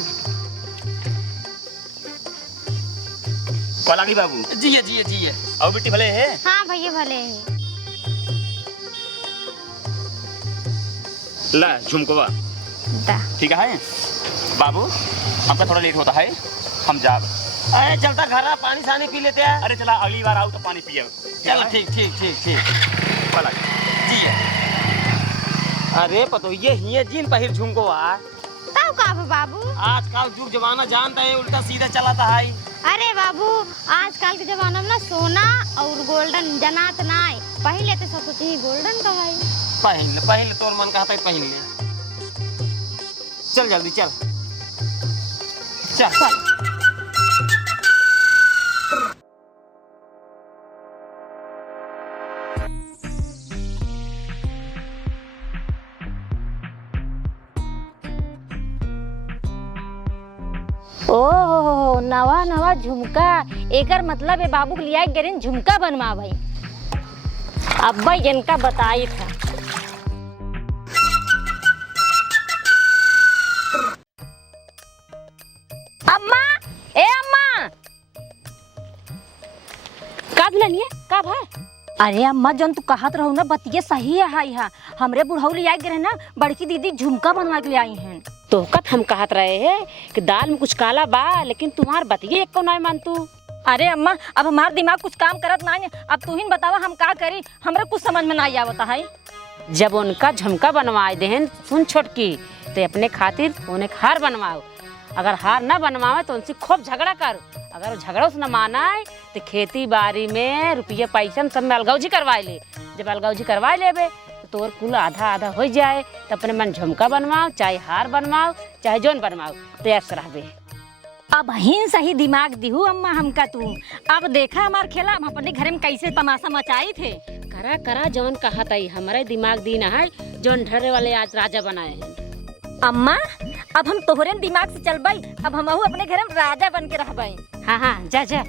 लगी बाबू जी है और बेटी भले है। हाँ भैया भले है। ला झुमकोवा ठीक है बाबू, हमका थोड़ा लेट होता है, हम जा। अरे चलता घर पानी सानी पी लेते हैं। अरे चला अगली बार आओ तो पानी पिए। चल ठीक जी है। अरे पतो ये ही जीन पहिर झुमकोवा तब का बाबू? आजकल जुग जमाना जानता है उल्टा सीधा चलाता है। अरे बाबू आजकल के जमाना में ना सोना और गोल्डन जनात नाय, पहले तो सब कुछ ही गोल्डन का है। पहले तोर मन कहता है पहन ले। चल जल्दी चल चल। ओह नवा नवा झुमका, एकर मतलब है बाबू के लिया गेरिन झुमका बनवा भाई। अब्बा इनका बताई था। अम्मा ए अम्मा का दिलनिए का भाई? अरे अम्मा जन तू कहत रहो ना बतिये सही है हाई हा, हमरे बुढ़ऊ ले आई गए ना बड़की दीदी झुमका बनवा के ले आई हैं। तो कत हम कहत रहे हैं कि दाल में कुछ काला बा, लेकिन तुम्हार बतिये एक को नहीं मान तू। अरे अम्मा अब हमार दिमाग कुछ काम करत नहीं है, अब तू ही बतावा हम का करी, हमरे कुछ समझ में नहीं आवता है। जब उनका झुमका बनवाए देहन सुन छोटकी, तो अपने खातिर उन्हें हार बनवाओ। अगर हार न बनवाए तो उनसे खूब झगड़ा कर, अगर झगड़ा से न मानाए तो खेती बाड़ी में रुपये पैसा सब में अलगौजी करवाए ले। जब अलगौजी करवाए लेबे तो तोर कुल आधा आधा हो जाए, तो अपने मन झुमका बनवाओ चाहे हार बनवाओ चाहे जोन बनवाओ, तैयार से रहबे। अब हिन सही दिमाग दिहू अम्मा हमका तू। अब देखा हमार खेला, हम अपने घर में कैसे तमाशा मचाई थे। करा करा जौन कहा तई, हमारे दिमाग दीन है जौन ढरे वाले आज राजा बनाए हैं। अम्मा अब हम तोहरे दिमाग से चलबई, अब हम अपने घर में राजा बन के रहबई। हाँ हाँ जा जा।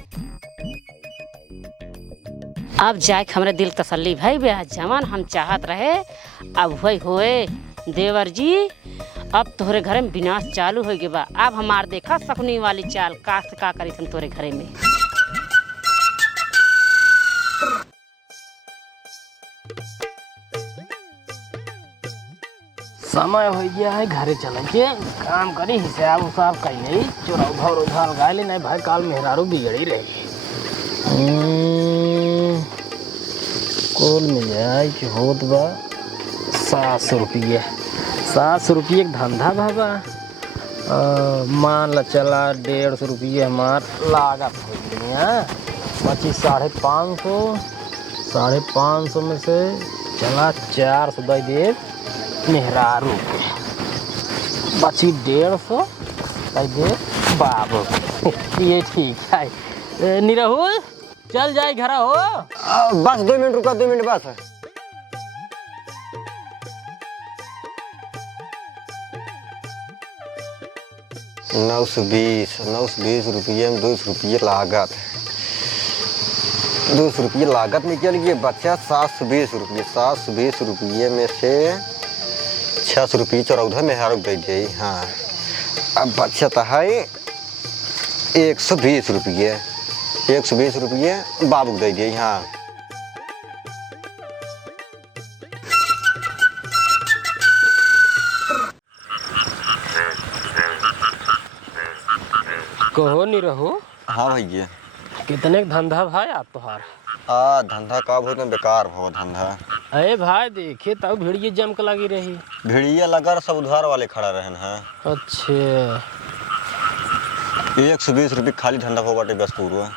अब जाए हमारे दिल तसल्ली भाई बे, जवान हम चाहत रहे अब वही होए। देवर जी अब तोहरे घर में विनाश चालू हो गया बा। अब हमार देखा सकुनी वाली चाल का से का करी थन तोरे घरे में। समय हो गया है घरे चले के काम करी, हिसाब उसाब कहीं नहीं, चोरा उधार उधार गा ले नहीं भाई, काल मेहरारू बिगड़ी रही। कुल मिल जाए कि होत बा 700 रुपये। 700 रुपये एक धंधा बाबा, मान ला चला 150 रुपये हमार लागत हो गई, बची 550। 550 में से चला 400 दे दे मेहरारू के, बची 150 दे बाबू। ये ठीक है निरहु, चल जाए घर हो। बस 2 मिनट रुका, 2 मिनट बस। नौ सौ बीस रुपये में 200 रुपये लागत। ₹200 लागत निकल गई, बच्चा 720 रुपये। 720 में से 600 रुपये 14 में हर दे दी। हाँ, अब बच्चा है 120 रुपये। 120 रुपये बाबू दे दिए। हाँ, कहो नहीं रहो। हाँ भैया। कितने का धंधा भाई आप तोहार? धंधा का बहुत बेकार हो धंधा। अरे भाई देखे तब भीड़िए जम के लगी रही। भिड़िया लगा सब उधार वाले खड़ा रहन है। अच्छा 120 रुपये खाली धंधा हो बाटे बस पूरा।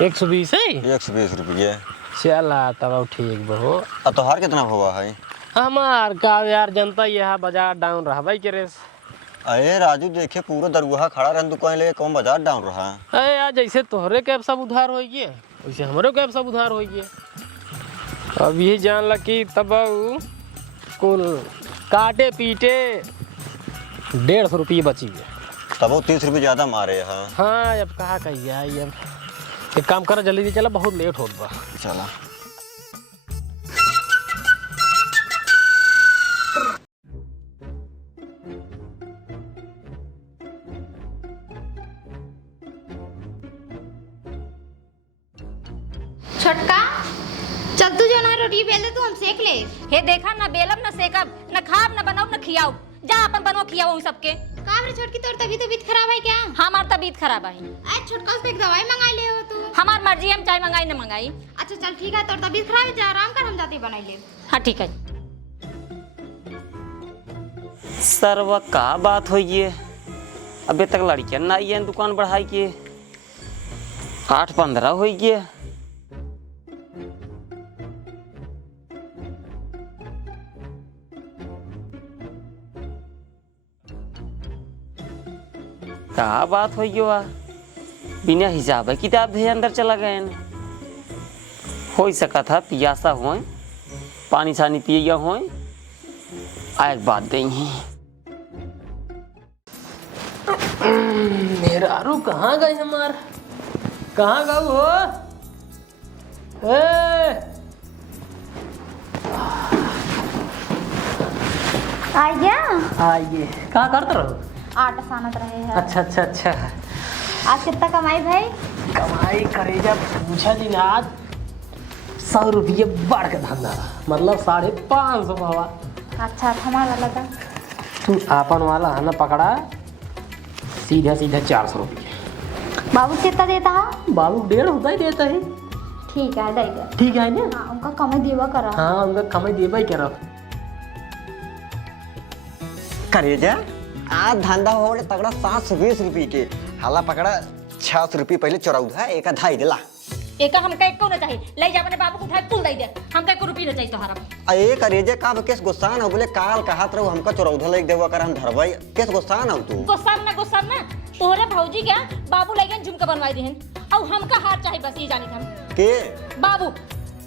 120 है? 120 रुपये। चला तब ठीक बहो। तोहार कितना हुआ है? हमार का यार जनता यहाँ बाजार डाउन रहा भाई के रेस। अरे राजू देखे पूरा दरगाह खड़ा रहन दुकान ले, कौन बाजार डाउन रहा। अरे यार जैसे तोहरे कैब सब उधार हो गए वैसे हमारे कैब सब उधार हो गए। अब यही जान ल कि तब कुल काटे पीटे 150 रुपये बची गए। तब वो 30 रुपये ज़्यादा मारे। हाँ हाँ अब कहा कहिए अब एक काम करा जल्दी चला, बहुत लेट होत बा। चला। छोटका चल तू जो ना रोटी बेल दे, तू हम सेक ले। हे देखा ना बेलब ना सेकब ना खाब ना बनाओ ना खियाओ। जा अपन बनो खियाओ सबके। काम रे छोटकी, तोर तबीयत खराब है क्या? हमार तबीयत खराब है। आज छोटका से एक दवाई मंगा ले हो तू। हमार मर्जी, हम चाहे मंगाई ना मंगाई। अच्छा चल ठीक है, तोर तबीयत खराब है, जा आराम कर, हम जाते बनाई ले। हाँ ठीक है। सरवा का बात हो ये, अबे तक लड़कियां ना आई है दुकान बढ़ाई के। 8-15 हो गए। का बात हो गया, बिना हिसाब है किताब दे अंदर चला गए न। हो सका था पियासा हो, पानी सानी पिएगा हो, आग बात देंगे। मेरा आरू कहाँ गए हमार? कहाँ गए हो? आ गया? आइए। कहाँ करते रहो? आटा सानत रहे हैं। अच्छा अच्छा अच्छा। आज कितना कमाई भाई? कमाई करे जब पूछा जी ना, आज 100 रुपये बढ़ के धंधा, मतलब 550 भावा। अच्छा हमारा लगा। तू आपन वाला है ना पकड़ा, सीधा सीधा 400 रुपये। बाबू कितना देता है? बाबू 1.5 होता ही देता है। ठीक है देगा। ठीक है ना? हाँ उनका कमाई देवा करा। हाँ उनका कमाई देवा ही करा। करे जा आज धंधा हो तगड़ा 720 रुपये के। हाला पकड़ा 600 रुपये पहले चौराउधा एक धाई दिला। एक हमका एको ना चाहिए, ले जा अपने बाबू को उठाए पुल दे दे। हमका एको रुपया ना चाहिए तोहरा। अरे करेजे का केस गुस्सा न बोले काल कहत रहो हमका चौराउधा लेके देवा कर हम धरवाई, केस गुस्सा न तू। गुस्सा ना तोहरे भौजी क्या बाबू लगे झुमका बनवाई देहन और हमका हार चाहिए बस ये जाने हम के बाबू।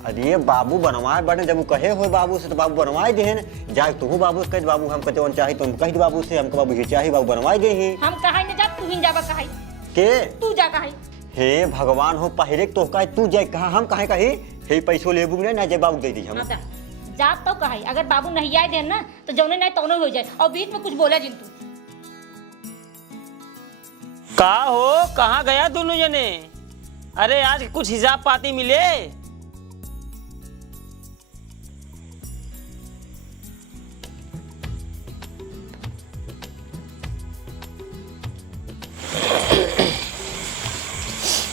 अरे बाबू बनवाए बने, जब कहे हो बाबू से तो बाबू बनवाए देहन। जा तू बाबू से कह बाबू हमको जवन चाहिए तुम कह बाबू से, हमको बाबू ये चाहिए बाबू बनवाए दे ही। हम कहाई न जा, तू ही जाबा कहाई। के तू जा कहाई। हे भगवान हो, पहले तो कहे तू जाए कहा हम कहे कही हे पैसो लेबू ना जे बाबू दे दी हम। जा तो कहाई, अगर बाबू नहीं आए देन ना तो जौने नहीं तौने हो जाए। और बीच में कुछ बोला जिन तू का हो, कहाँ गया दोनों जने? अरे आज कुछ हिसाब पाती मिले।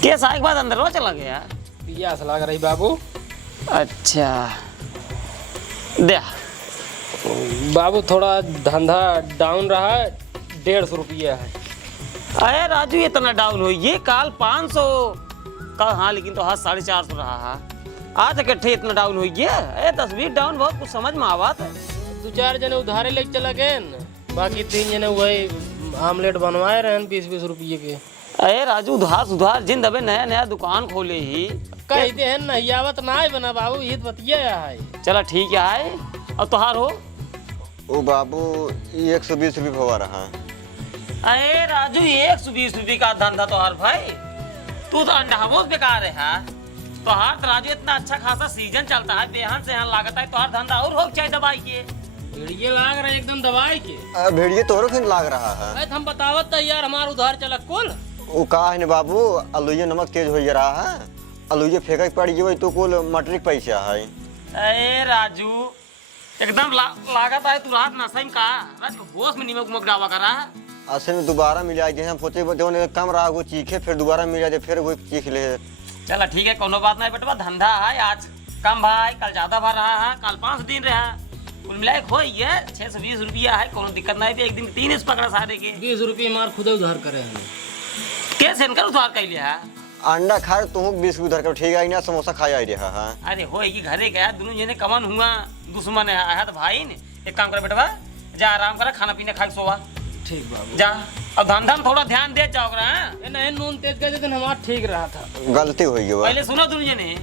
केस आए के बाद अंदर चला गया। पियास लग रही बाबू। अच्छा दे बाबू, थोड़ा धंधा डाउन रहा, 150 रुपया है। अरे राजू इतना डाउन हो ये काल 500 का। हाँ लेकिन तो हाँ 450 रहा है आज इकट्ठे इतना डाउन हो गया। अरे 10-20 डाउन बहुत कुछ समझ में आवात है। 2-4 जने उधारे लेके चला गए, बाकी 3 जने वही आमलेट बनवाए रहे 20-20 रुपये के। अरे राजू उधार सुधार जिंद अबे नया नया दुकान खोले ही कहते हैं नहीं आवत ना है बना बाबू, ये बतिया है। चला ठीक है। और तुहार हो? ओ बाबू 120 रुपये भवा रहा। अरे राजू 120 रुपये का धंधा तुहार भाई, तू तो अंडा बहुत बेकार है। तोहार तराजू इतना अच्छा खासा सीजन चलता है, बेहन से लागत है तोहार धंधा और हो चाहे दवाई के भेड़िए लाग रहा है एकदम दवाई के। भेड़िए तोरो फिर लाग रहा है। अरे हम बतावत तो यार हमार उधार चला कुल। वो का है बाबू, अलुइये नमक तेज हो रहा है, अलुइये फेंक पड़ गई तो कुल मटरिक पैसा है। अरे राजू एकदम लागत है तू रात नशा में का राज को होश में निमक उमक डावा करा। असल में दोबारा मिला जे हम सोचे कम रहा वो चीखे, फिर दोबारा मिला जे फिर वो चीख ले। चला ठीक है, कोनो बात नहीं बेटवा, धंधा है आज कम भाई कल ज्यादा भर रहा है, कल 5 दिन रहा, कुल मिलाए खो ये 620 रुपया है, कोनो दिक्कत नहीं भी, एक दिन 3 इस पकड़ा सारे के 20 रुपये मार खुद उधार करे हम। कैसे इनका उधार कर लिया है? अंडा खाए तू 20 उधर कर ठीक है ना, समोसा खाया आई रहा है। अरे हो ये घरे गया दोनों जने कमन हुआ दुश्मन है तो भाई ने एक काम कर बेटवा, जा आराम करा, खाना पीना खा के सोवा। ठीक बाबू जा और धंधा में थोड़ा ध्यान दे जाओ ना। नहीं नून तेज कर देते हमारा ठीक रहा था। गलती हो गई। पहले सुनो दोनों जने,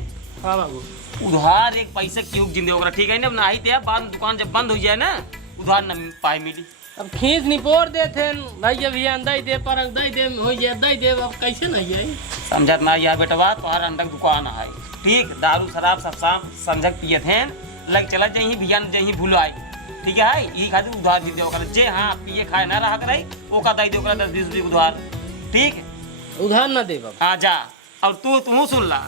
हाँ बाबू उधार एक पैसे क्यों जिंदे होगा ठीक है ना, ना ही बाद में दुकान जब बंद हो जाए ना उधार न पाए मिली। अब खींच निपोर देते भैया भैया दई दे पर दई दे हो जाए दई दे, अब कैसे नहीं आई समझत ना यार बेटवा, तोहार अंडा की दुकान है ठीक, दारू शराब सब शाम समझक पिए थे, लग चला जही भैया जही भूल आई ठीक है, यही खातिर उधार भी दे जे हाँ पिए खाए ना रहा करे ओका दई दे 10-20 रुपये उधार ठीक, उधार ना दे बाबू। हाँ जा, और तू सुन ला,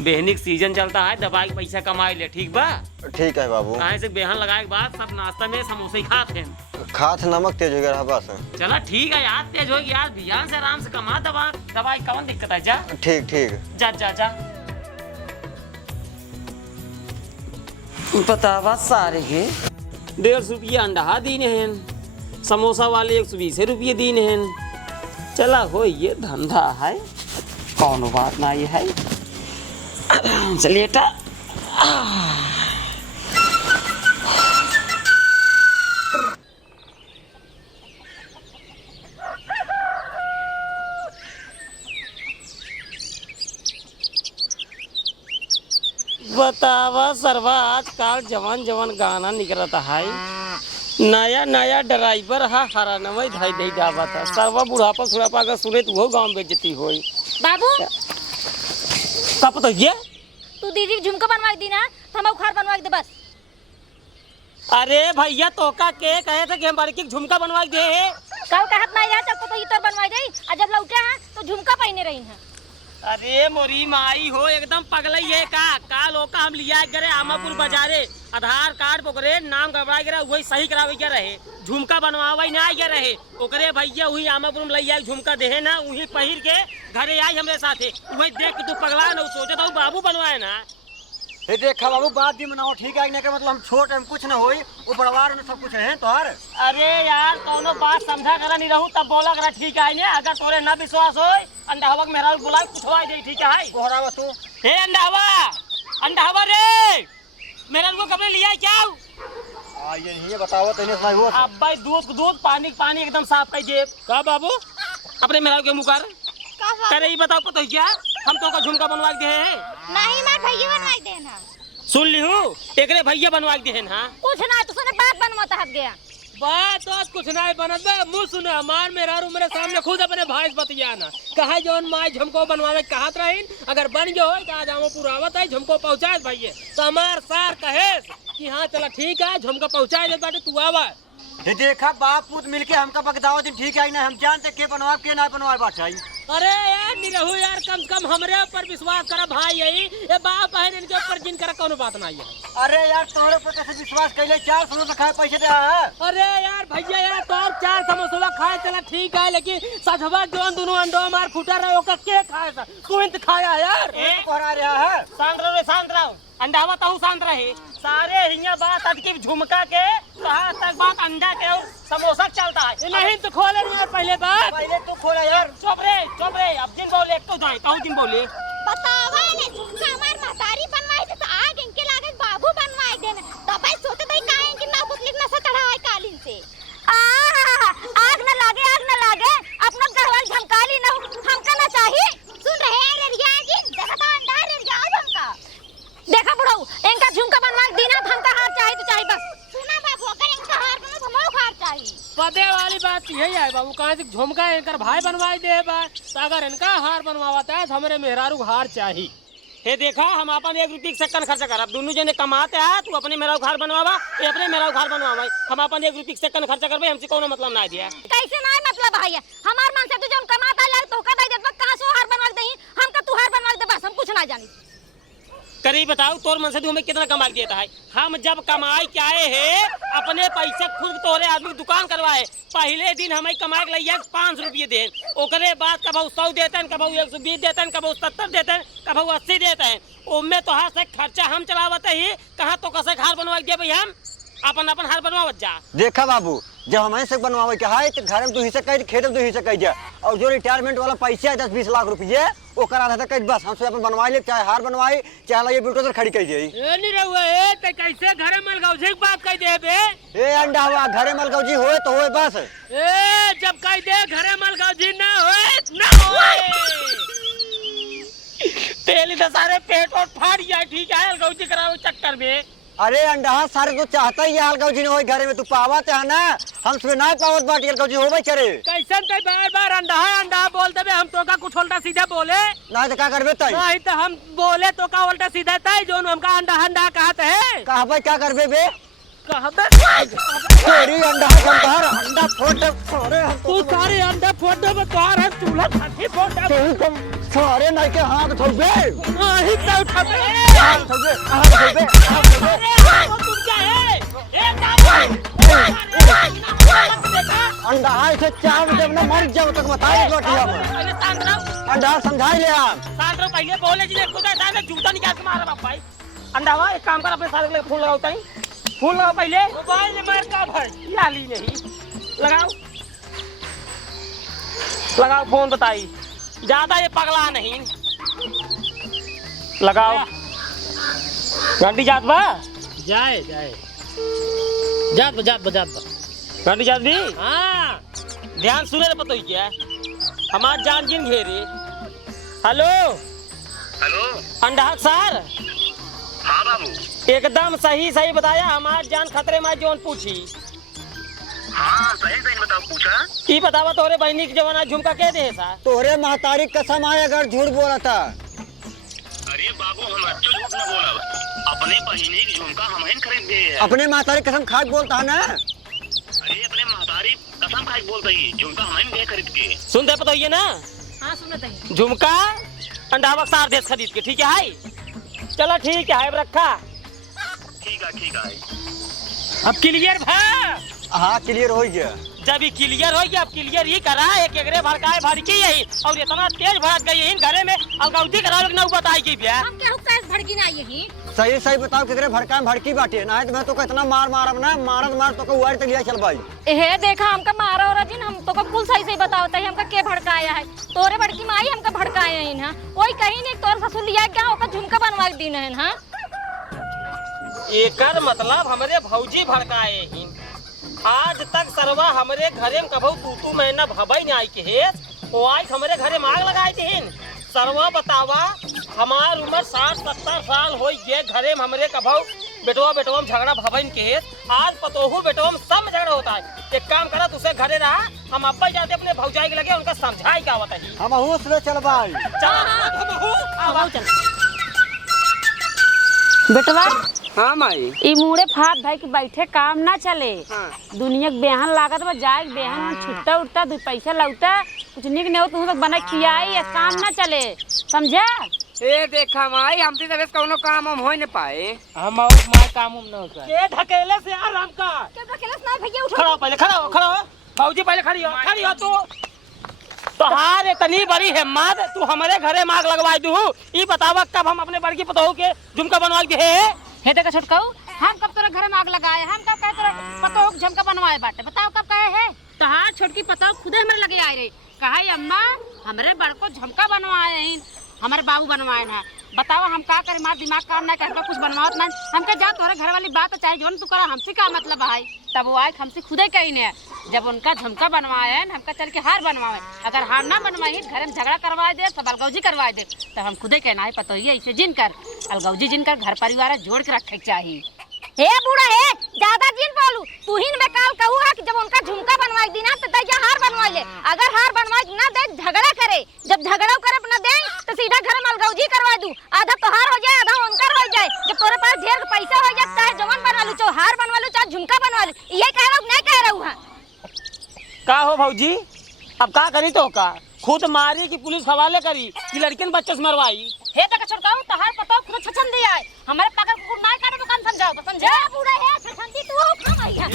बेहनिक सीजन चलता है, दवाई पैसा कमाई ले ठीक बा। ठीक है बाबू। कहाँ से बेहन लगाए के बाद सब नाश्ता में समोसे खाते हैं, खात नमक तेज हो गया बस। चला ठीक है यार, तेज हो यार, ध्यान से आराम से कमा दवाई कौन दिक्कत है, जा ठीक ठीक जा जा जा। बतावा सारे के 150 रुपया अंडा दीन हैं, समोसा वाले 120 रुपये दीन हैं, चला हो ये धंधा है कौन बात ना ये है, चलिए टा बतावा सरवा आजकल जवान जवान गाना निकलता है, नया नया ड्राइवर हा हरा नवई धाई दे जावा था, सरवा बुढ़ापा सुढ़ापा अगर सुने तो वो गांव बेइज्जती होई। बाबू कब तो ये तू दीदी की झुमका बनवा दी ना, तो हम उखाड़ बनवा दे बस। अरे भैया तोका के कहे थे कि हम बड़की झुमका बनवा दे है, कल कहत नहीं रहा तब तो ये तोर बनवा दे, और जब लौटे हैं तो झुमका पहने रही है। अरे मोरी माई हो एकदम पगलई है का लोका हम लिया करे आमापुर बाजारे, आधार कार्ड पकड़े नाम गड़बड़ा गया वही सही करावे क्या रहे, झुमका बनवावे ना गया रहे, ओकरे भैया वही आमापुर में लई झुमका देहे ना, वही पहिर के घरे आई हमरे साथे, वही देख के तू पगला ना सोचे था बाबू बनवाए ना। ये देखा बाबू बात भी मनाओ ठीक है ना, के मतलब हम छोट हम कुछ ना होई, वो बड़वार में सब कुछ है तोहर। अरे यार कौनो बात समझा करा नहीं रहू तब बोला करा ठीक है ना, अगर तोरे ना विश्वास होई अंडा हवा मेरा बुला पूछवा दे ठीक है। कोहरावा तू हे अंडा हवा रे मेरा को कपड़े लिया क्या? ये बताओ तने सुनाई हो। अब भाई दूध पानी एकदम साफ कर दे का बाबू अपने मेरा के मुकर करे ही बताओ तो क्या हम तो का झुमका बनवा दे हैं नहीं मार भैया बनवा देना, सुन ली हूँ एकरे भैया बनवा दे हैं। हाँ कुछ ना तो सुने बात बनवाता हट गया, बात तो कुछ नहीं बनत बे, मुँह सुने हमार मेरा मेरे सामने खुद अपने भाई बतियाना कहा जौन माई झुमको बनवावे कहत रहीन, अगर बन गयो हो तो आज हम पुरावत है झुमको पहुँचाए भैया, तो हमार सार कहे कि हाँ चला ठीक है झुमका पहुँचाए दे बाटे तू आवा। ये देखा बाप पुत मिलके हमका बगदाव दिन ठीक है ना, हम जानते के बनवा के ना बनवा बात है। अरे यार निरहु यार कम से कम हमरे ऊपर विश्वास करा भाई, यही ये बाप है इनके ऊपर जिन करा कोनो बात नहीं है। अरे यार तोहरे पर कैसे विश्वास कैले 4 समोसा खाए पैसे दे है। अरे यार भैया यार तो 4 समोसा खाए चला ठीक है, लेकिन सजवा जोन दोनों अंडो मार फुटा रहे ओका के खाए सा तू इंत खाया यार कोहरा रहा है। शांत रहो अंडा हवा ताऊ शांत रहे, सारे हिया बात आज की झुमका के कहाँ तक बात अंडा के और समोसा चलता है। नहीं तो खोले यार पहले बात, पहले तू खोला यार। चुप रे अब दिन बोले एक तो जाए ताऊ दिन बोले बतावा ने झुमका हमार महतारी बनवाई दे तो आग इनके लागे बाबू बनवाई देना, तब भाई सोचे भाई काहे कि ना पुतली ना से चढ़ाए कालीन से आग न लागे अपना घरवाल झमकाली न हमका ना चाहिए। सुन रहे हैं रेडिया जी, देखा तो अंडा रेडिया झुमका देखा बुढ़ऊ इनका झुमका बनवा दीना, हमका हार चाहिए तो चाहिए बस। सुना बाबू अगर इनका हार बनो तो मोर हार चाहिए, पते वाली बात यही है बाबू, कहाँ से झुमका इनकर भाई बनवाई दे बा, तो अगर इनका हार बनवाता है तो हमारे मेहरारू हार चाहिए। हे देखा हम अपन 1 रुपये से कन खर्चा कर, अब दोनों जने कमाते हैं, तू अपने मेरा घर बनवावा, ये अपने मेरा घर बनवावा, हम अपन 1 रुपये से कन खर्चा करबे, हमसे कोनो मतलब ना दिया। कैसे ना मतलब भैया, हमार मन से तू जौन कमाता यार तो का दे देत, कहां से हार बनवा दे, हमका तू हार बनवा दे, बस हम कुछ ना जानी। करी बताओ तोर मन से तू हमें कितना कमा देता है? हम जब कमाई के आए हैं अपने पैसे खुद तोरे आदमी की दुकान करवाए, पहले दिन हमें कमाए के लिए 500 रुपये दे, ओकरे बाद कबू 100 देते हैं, कबू 120 देते हैं, कबू 70 देते हैं, कबू 80 देते हैं। उनमें तो हाथ से खर्चा हम चलावते ही, कहाँ तो कैसे घर बनवा दिया भाई, हम अपन अपन घर बनवावत जा। देखा बाबू, जब हमें से बनवावे के है तो घर में तू हिस्सा कह, खेत में तू हिस्सा कह जा, और जो रिटायरमेंट वाला पैसा है 10-20 लाख रुपये वो करा था कह, बस हमसे अपन बनवा ले, चाहे हार बनवाई चाहे ये बुलडोजर खड़ी कर जाई। ए नहीं रहुआ ए ते कैसे घरे मलगौजी की बात कह दे बे? ए अंडा हुआ घरे मलगौजी होए तो होए बस। ए जब कह दे घरे मलगौजी ना होए ना होए, तेल इधर सारे पेट और फाड़ जाए, ठीक है अलगौजी करावे चक्कर में। अरे अंडा सारे तो चाहता ही अलगौजी नहीं हो घरे में, तू पावत है ना, हम सुबह ना पावत बाटी अलगौजी होवे चरे। कैसन ते बार बार अंडा बोल देबे, हम तो का कुछ उल्टा सीधा बोले ना तो क्या करबे तई? नहीं तो हम बोले तो का उल्टा सीधा तई जोन हमका अंडा कहते है। कहबे क्या करबे बे? कहबे तेरी अंडा संतार अंडा फोड़ तू सारे अंडा फोड़ दे, तोर हम चूल्हा खाती फोड़ दे, सारे नहीं के हाथ धोबे नहीं तो उठाबे हाथ धोबे तुम क्या है? ए बाबू अंडा ऐसे चाव जब ना मर जाओ तक बताए लोटी हम पहले शांत रहो, अंडा समझाई ले आप शांत रहो, पहले बोले जी खुदा था जूता निकाल के मारा बाप भाई। अंडा हुआ एक काम कर, अपने सारे के फूल लगाओ, ताई फूल लगाओ पहले, मोबाइल मार का भाई लाली नहीं लगाओ, लगाओ फोन बताई, ज्यादा ये पगला नहीं, लगाओ घंटी जात बा जाए जाए जात घंटी जात भी हाँ ध्यान सुने पता ही क्या हमार जान जिन घेरे। हेलो हेलो अंडा सर, हाँ बाबू, एकदम सही बताया, हमार जान खतरे में जोन पूछी। हाँ सही बताओ, पूछा। ई बतावा तोरे बहनी के जवाना झुमका के दे सा? तोरे महतारी कसम आए अगर झूठ बोला था। अरे बाबू हम अच्छा झूठ न बोला, अपने बहिनी की झुमका हम ही खरीद दे। अपने महतारी कसम खा के बोलता है ना? अरे अपने महतारी कसम खा के बोलता ही, झुमका हम ही दे खरीद के। सुन दे पता ही है ना? हां सुनत है। झुमका अंडा सार देश खरीद के, ठीक है? चलो ठीक है, रखा। ठीक है। अब क्लियर भा? हाँ क्लियर हो गया। जब ही क्लियर हो गया, अब क्लियर ही करा है कि एकरे भड़काए भड़की यही, और इतना तेज भड़क गई है घरे में, अलगौती करा लोग ना बताई की भैया। हम क्या हुक्का भड़की ना यही? सही बताओ कितने भड़का में भड़की बाटे ना है, तो मैं तो कितना मारब ना, मार तो उड़ तक लिया चल भाई। ए देखा हमका मारा और जिन, हम तो का कुल सही बताओ तई हमका के भड़काया है, तोरे भड़की माई हमका भड़काया है ना, वही कहीं नहीं तोर ससुर लिया क्या ओका झुमका बनवा के दिन है ना। एकर मतलब हमरे भौजी भड़काए ही, आज तक सरवा हमरे घरे में कभू तू महीना भबई नहीं आई के है, वो आज हमरे घरे में आग लगाई थी। सरवा बतावा, हमार उम्र 60-70 साल हो गए, घरे में हमरे कभू बेटवा में झगड़ा भबई के है, आज पतोहू बेटवा में सब में झगड़ा होता है। एक काम करा, तुझसे घरे रहा, हम अब्बा जाते अपने भौजाई के लगे, उनका समझाई क्या होता है। हम उसमें चल भाई, बेटवा हाँ माई। ई मुड़े फाट भाई के बैठे काम ना चले, हाँ। दुनिया के बेहन लागत बा, जाए बेहन में छुट्टा उठता 2 पैसा लौटा, कुछ निक नहीं हो तू तक बना खियाई, या काम ना चले, समझा? ए देखा माई, हमसे तबीयत कोनो काम हम हो न पाए, हम और माय काम न होता है। ये ढकेले से आराम का। के ढकेले से ना भैया उठो। खड़ा हो पहले, खड़ा हो भौजी पहले खड़ी हो तू। तोहार इतनी बड़ी हिम्मत, तू हमारे घरे में आग लगवाई दू। ई बतावा कब हम अपने बड़की पतोहू के झुमका बनवा के है? हे देखा छोटकाऊ, हम कब तोरे घर में आग लगाए, हम कब कहे तोरे पतोहू के झुमका बनवाए बाटे, बताओ कब कहे है? तहार छोटकी पतोहू खुदे हमरे लगे आए रही, कहा अम्मा हमरे बड़को झुमका बनवाए हैं, हमारे बाबू बनवाए ना, बताओ हम का करे, हमारा दिमाग काम ना करके कुछ बनवात ना, हमके जा तोरे घर वाली बात चाहे जो तू करा, हमसे क्या मतलब है? तब वो आए हमसे खुदे कही ने, जब उनका झुमका बनवाए हमका चल के हार बनवाए, अगर हार ना बनवाई घर में झगड़ा करवा दे, सब अलगौजी करवा दे, तब हम खुदे कहना है पतो ही ऐसे जिन कर अलगौजी जिन कर घर परिवार जोड़ के रखे चाहिए। हे बूढ़ा है, ज्यादा जिन बोलू, तू ही में काल कहू है कि जब उनका झुमका बनवाई दी ना तो तैया हार बनवाई ले, अगर हार बनवाई ना दे झगड़ा करे, जब झगड़ा करे ना दे तो सीधा घर में अलगौजी करवा दू, आधा तो हार साले ये कह रहा हूँ नहीं कह रहा हूँ। का हो भौजी अब का करी तो का खुद मारी कि पुलिस हवाले करी कि लड़किन बच्चे से मरवाई। हे तक छोड़काऊ तहार पता खुद छछन दिया है हमारे पागल कुकुर ना काटे तो काम समझाओ तो समझे पूरा है छछंती तू खा भैया।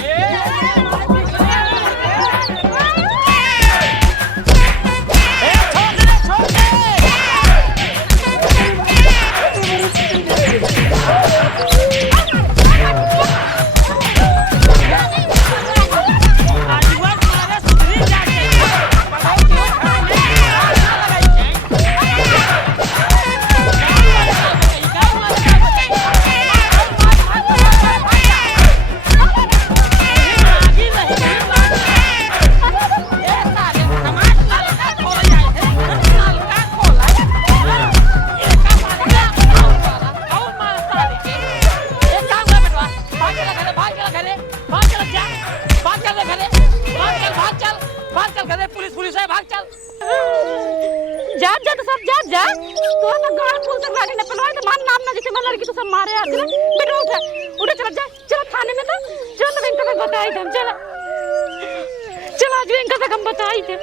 चलो आज इनका तक हम बताई थे।